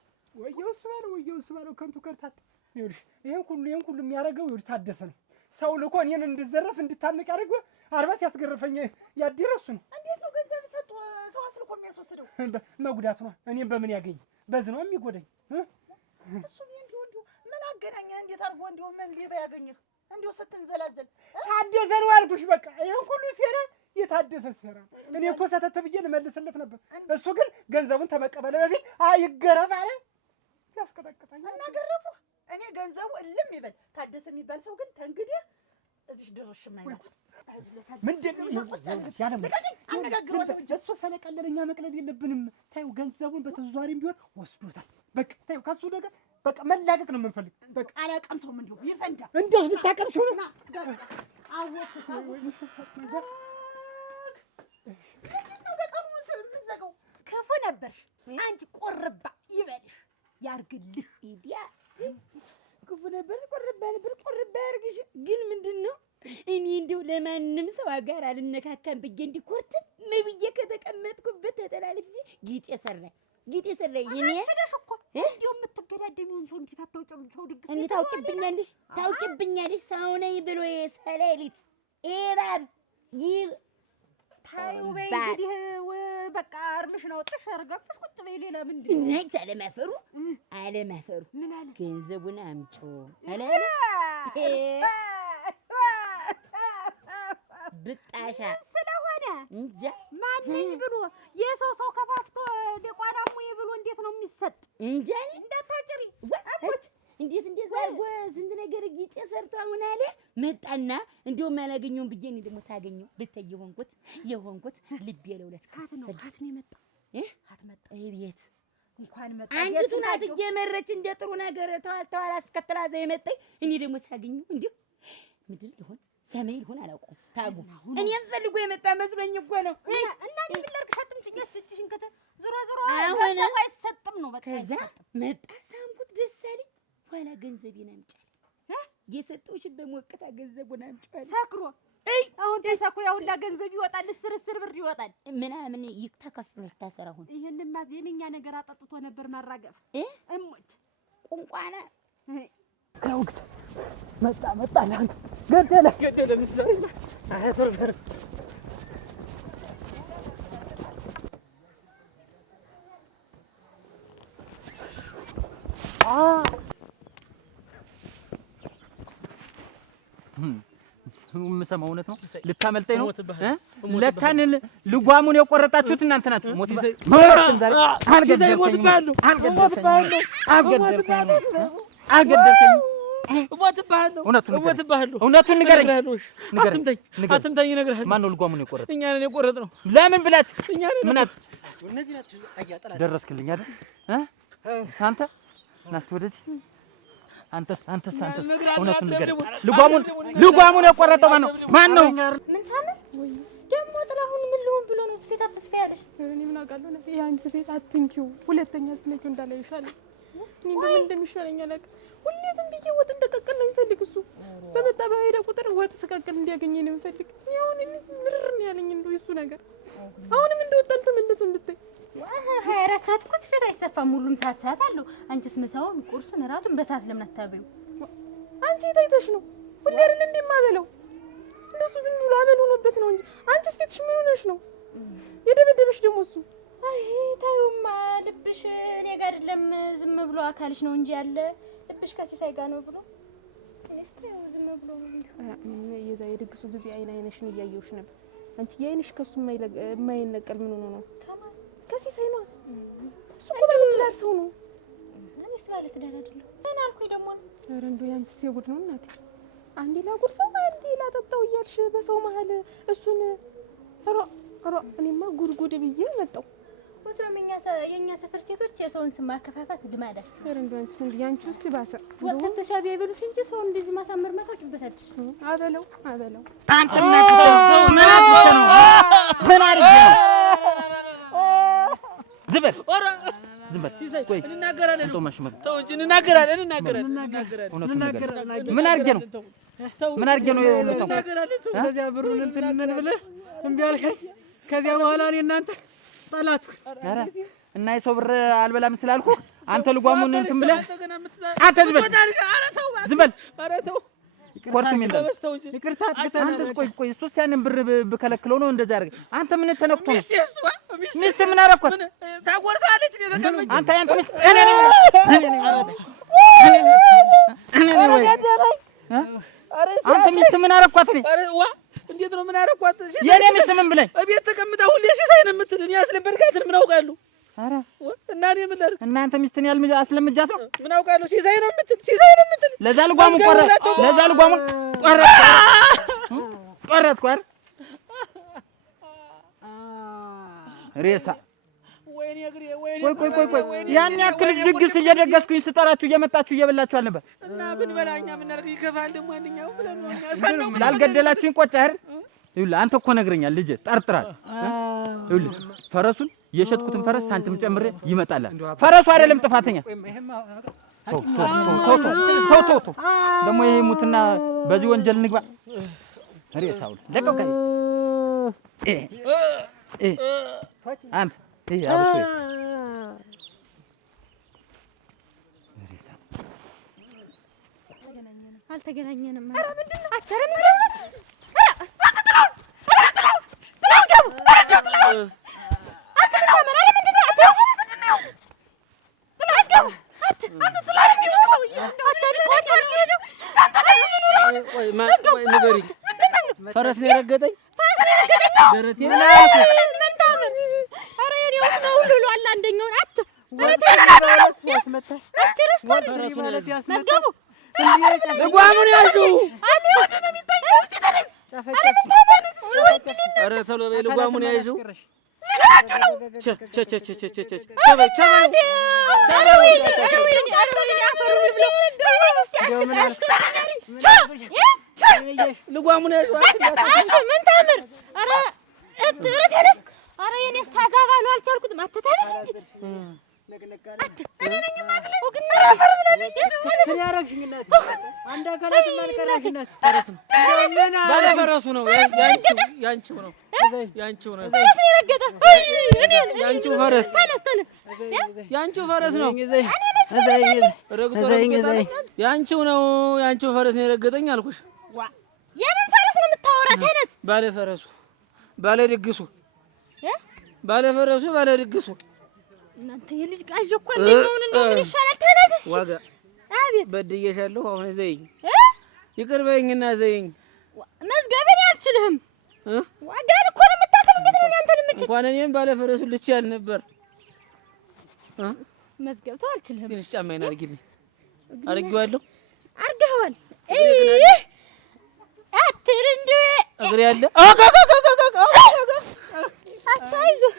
ወየው እሱ ባለው ከንቱ ከርታት ይኸውልሽ ይሄን ሁሉ የሚያደርገው ይኸውልሽ ታደሰ ነው ሰው ልኮ እኔን እንድዘረፍ እንድታነቅ ያደርገው 40 ሲያስገርፈኝ ያደረሱ ነው እንዴት ነው ገንዘብ ሰጡ ሰው አስልኮ የሚያስወስደው መጉዳት ነው እኔም በምን ያገኝ በዝ ነው የሚጎዳኝ እሱ እንዲሁ ምን አገናኛ እንዴት አድርጎ እንዲሁ ምን ሊባ ያገኝህ እንዲሁ ስትንዘላዘል ታደሰ ነው ያልኩሽ በቃ ይሄን ሁሉ ሴራ የታደሰ ሴራ እኔ እኮ ሰተት ብዬ ልመልስለት ነበር እሱ ግን ገንዘቡን ተመቀበለ በፊት አይገረፍ አለ ሲያስቀጠቅጠኝ እና ገረፉ እኔ ገንዘቡ እልም ይበል ታደሰ የሚባል ሰው ግን ተንግዲህ እዚህ ድርሽ ማይነት ምንድነው ያለም አነጋግሯለሁ እሱ ሰለቀለለኛ መቅለል የለብንም ታዩ ገንዘቡን በተዟሪም ቢሆን ወስዶታል በቃ ታዩ ከሱ ነገር በቃ መላቀቅ ነው የምንፈልግ በቃ አላቀምሰውም እንዲሁ ይፈንዳ እንደው ልታቀምሽው ነው አወኩት ምንድነው በቀሙ የምትዘጋው ክፉ ነበርሽ አንቺ ቆርባ ይበልሽ ያርግልህ ኢዲያ ክፉ ነበር ቆርባ ያርግሽ ግን ምንድነው እኔ እንደው ለማንም ሰው ጋር አልነካካም ብዬ እንዲኮርት ብዬ ከተቀመጥኩበት ተጠላልፌ ጌጤ ሰራኝ እኔ አንቺ እኮ እንደው የምትገዳደሚውን ሰው እንዴት አታውቂም ሰው ድግስ እንዴ ታውቂብኛለሽ ሰው ነኝ ብሎ የሰሌሊት እባብ ታዩ በይ እንግዲህ በቃ አርምሽን አውጥተሽ አርጋፍሽ ቁጭ በይ ሌላ ምንድን ነው ነይ አለማፈሩ ምን አለ ገንዘቡን አምጪ አለ ብጣሻ ስለሆነ እንጃ ማንኝ ብሎ የሰው ከፋፍቶ ደቋራሙይ ብሎ እንዴት ነው የሚሰጥ እንጃ እንዳታጭሪ ወጥ እንዴት አድርጎ ስንት ነገር ጊጤ ሰርቶ አሁን አለ መጣና እንደው ማላገኘውን ብዬ እኔ ደግሞ ሳገኘው ብታይ የሆንኩት ልቤ ለሁለት ካት ነው የመጣው ካት መጣ ቤት እንኳን መጣ አንቺ ናት እየመረች እንደ ጥሩ ነገር ተዋል አስከተላ ዘ የመጣኝ እኔ ደግሞ ሳገኘው እንዴ ምድር ይሆን ሰማይ ይሆን አላውቀውም ታጉ እኔም ፈልጎ የመጣ መስሎኝ እኮ ነው እና እኔ ምን ላድርግ ሸጥምጭኛት እጅሽን ከተ ዞሮ አሁን አይሰጥም ነው በቃ ከዛ መጣ ሳምኩት ደስ አለኝ ኋላ ገንዘቤን አምጫለኝ የሰጠውሽ በሞቅታ ገንዘቡን አምጫለኝ ሰክሮ አሁን ተሰክሮ ያውላ ገንዘብ ይወጣል ስርስር ብር ይወጣል ምናምን ይተከፍሉ ታሰራ አሁን ይሄንን የኔኛ ነገር አጠጥቶ ነበር ማራገፍ እሞች ቁንቋና ከውግት መጣ ለአንተ ገደለ ምስለ አያፈር የምሰማው እውነት ነው ልታመልጠኝ ነው ለካን ልጓሙን የቆረጣችሁት እናንተ ናችሁ ሞት ይዘይ እውነቱን ንገረኝ አትምተኝ እነግርሃለሁ ማነው ልጓሙን የቆረጠ እኛ ነን የቆረጥነው ለምን ብላት ምናት ደረስክልኝ አይደል አንተ ናስት ወደዚህ አንተስ እውነቱን ንገረኝ ልጓሙን የቆረጠው ማን ነው ምን ታመን ደግሞ ጥላሁን ምን ልሆን ብሎ ነው ስፌት አትስፌ ያለሽ እኔ ምን አውቃለሁ ነው ያን ስፌት አትንኪው ሁለተኛ ስትነኪው እንዳላይ ይሻላል እኔ ምን እንደሚሻለኝ አላውቅም ሁሌ ዝም ብዬ ወጥ እንደቀቀል ነው የሚፈልግ እሱ በመጣ በሄደ ቁጥር ወጥ ስቀቀል እንዲያገኘ ነው የሚፈልግ ያውን ምርር ነው ያለኝ እንደው እሱ ነገር አሁንም እንደወጣን ተመለሰን ብታይ 24 ሰዓት እኮ ስፌት አይሰፋም ሁሉም ሰዓት አለው አንቺስ ምሳውን ቁርሱን እራቱን በሰዓት ለምን አታበዩ አንቺ ታይተሽ ነው ሁሌ አይደል እንደማበለው እንደሱ ዝም ብሎ አመል ሆኖበት ነው እንጂ አንቺስ ፊትሽ ምን ሆነሽ ነው የደበደበሽ ደግሞ እሱ አይ ታዩማ ልብሽ እኔ ጋር አይደለም ዝም ብሎ አካልሽ ነው እንጂ ያለ ልብሽ ከሲሳይ ጋር ነው ብሎ እኔስ ታዩ ዝም ብሎ ነው የዛ የድግሱ ጊዜ አይንሽን እያየሁሽ ነበር አንቺ የአይንሽ ከሱ የማይነቀል ምን ሆኖ ነው ከሲሳይ ነው እሱ እኮ ባለትዳር ሰው ነው እኔስ ባለትዳር አይደለሁ ምን አልኩኝ ደግሞ ኧረ እንደው ያንቺስ የጉድ ነው እናቴ አንዴ ላጉርሰው አንዴ ላጠጣው እያልሽ በሰው መሀል እሱን እኔማ ጉድጉድ ብዬ መጣሁ። ወትሮም የኛ ሰፈር ሴቶች የሰውን ስም ማከፋፋት ልማዳቸው። ረንዶንች እንዴ ያንቺስ ባሰ ወጥተሽ ተሻቢ አይበሉሽ እንጂ ሰው እንደዚህ ማሳመር ማታውቂበታለሽ። አበለው አንተ ምን አድርገህ ነው? ምን አድርገህ ነው? ዝም በል ቆይ እንናገራለን። ተው እንጂ እንናገራለን። ምን አድርገህ ነው? ምን አድርገህ ነው የመጣው? ስለዚያ ብሩን እንትን ምን ብለህ እምቢ አልከኝ። ከዚያ በኋላ እኔ እናንተ ጠላት። ኧረ እና የሰው ብር አልበላም ስላልኩ አንተ ልጓሙን እንትን ብለህ አንተ ዝም በል ኧረ ተው ኮርቱም ይላል። ይቅርታ አንተ ቆይ እሱስ ያንን ብር ብከለክለው ነው እንደዛ ያደርግ። አንተ ምን ተነክቶ ነው? ሚስት ምን አደረኳት? ታጎርሳለች። አንተ ያንተ ሚስት እኔ ነኝ አንተ ሚስት ምን አደረኳት? እኔ እንዴት ነው ምን አደረኳት? የኔ ሚስት ምን ብለኝ እቤት ተቀምጣ ሁሌ ሲሳይ ነው የምትል። እኔ አስለበድካትን ምን አውቃለሁ? ኧረ እና እኔ ምን ላድርግ? እናንተ ሚስትን አስለምጃት ነው ምን አውቃለሁ? ሲሳይ ነው የምትል። ለዛ ልጓሙን ቆረጥኩ አይደል? ሬሳ ወይኔ እግሬ ቆይ ያን ያክል ድግስ እየደገስኩኝ ስጠራችሁ እየመጣችሁ እየበላችሁ አልነበር? እና ብንበላኛ ምን አድርግ ይከፋል። ደግሞ አንደኛው ብለን ነው እኛ ሳንነው ላልገደላችሁኝ ቆጭ አይደል? ይኸውልህ አንተ እኮ ነግረኛል ልጄ ጠርጥራል። ይኸውልህ ፈረሱን የሸጥኩትን ፈረስ ሳንቲም ጨምሬ ይመጣላል። ፈረሱ አይደለም ጥፋተኛ። ተው ደግሞ ይሄ ሙትና በዚህ ወንጀል እንግባ። ሬሳው ለቀቀ። አንተ ይሄ አብሶ አልተገናኘንም። ኧረ ምንድን ነው ፈረስ ነው የረገጠኝ። ደረቴ ኧረ የኔው ነው ሁሉ አለ አንደኛው ናት። ልጓሙን ያዥው። ኧረ ቶሎ በይ ልጓሙን ያዥው። ልጓሙን ያዥው። ምን ታምር! ኧረ የኔ ሳጋባ ነው አልቻልኩትም። አትተነስ እንጂ ባለፈረሱ ነው ያንቺው ነው ያንቺው ፈረስ ነው ያንቺው ፈረስ ነው የረገጠኝ አልኩሽ። የምን ፈረስ ነው የምታወራ? ተነስ። ባለፈረሱ ባለድግሱ እናንተ የልጅ ቃዥ እኮ እንደሆነ ምን ይሻላል? ተነስ። ዋጋ አቤት በድዬሻለሁ። አሁን ዘይኝ ይቅር በይኝና ዘይኝ። መዝገብን አልችልህም። ዋጋን እኮ ነው የምታከል። እንዴት ነው አንተን የምችል? እንኳን እኔም ባለፈረሱ ልችል ነበር። መዝገብተው አልችልህም። ትንሽ ጫማዬን አድርጊልኝ። አድርጌዋለሁ። አድርገዋል። አትር እንዴ እግሬ ያለ አታይዞህ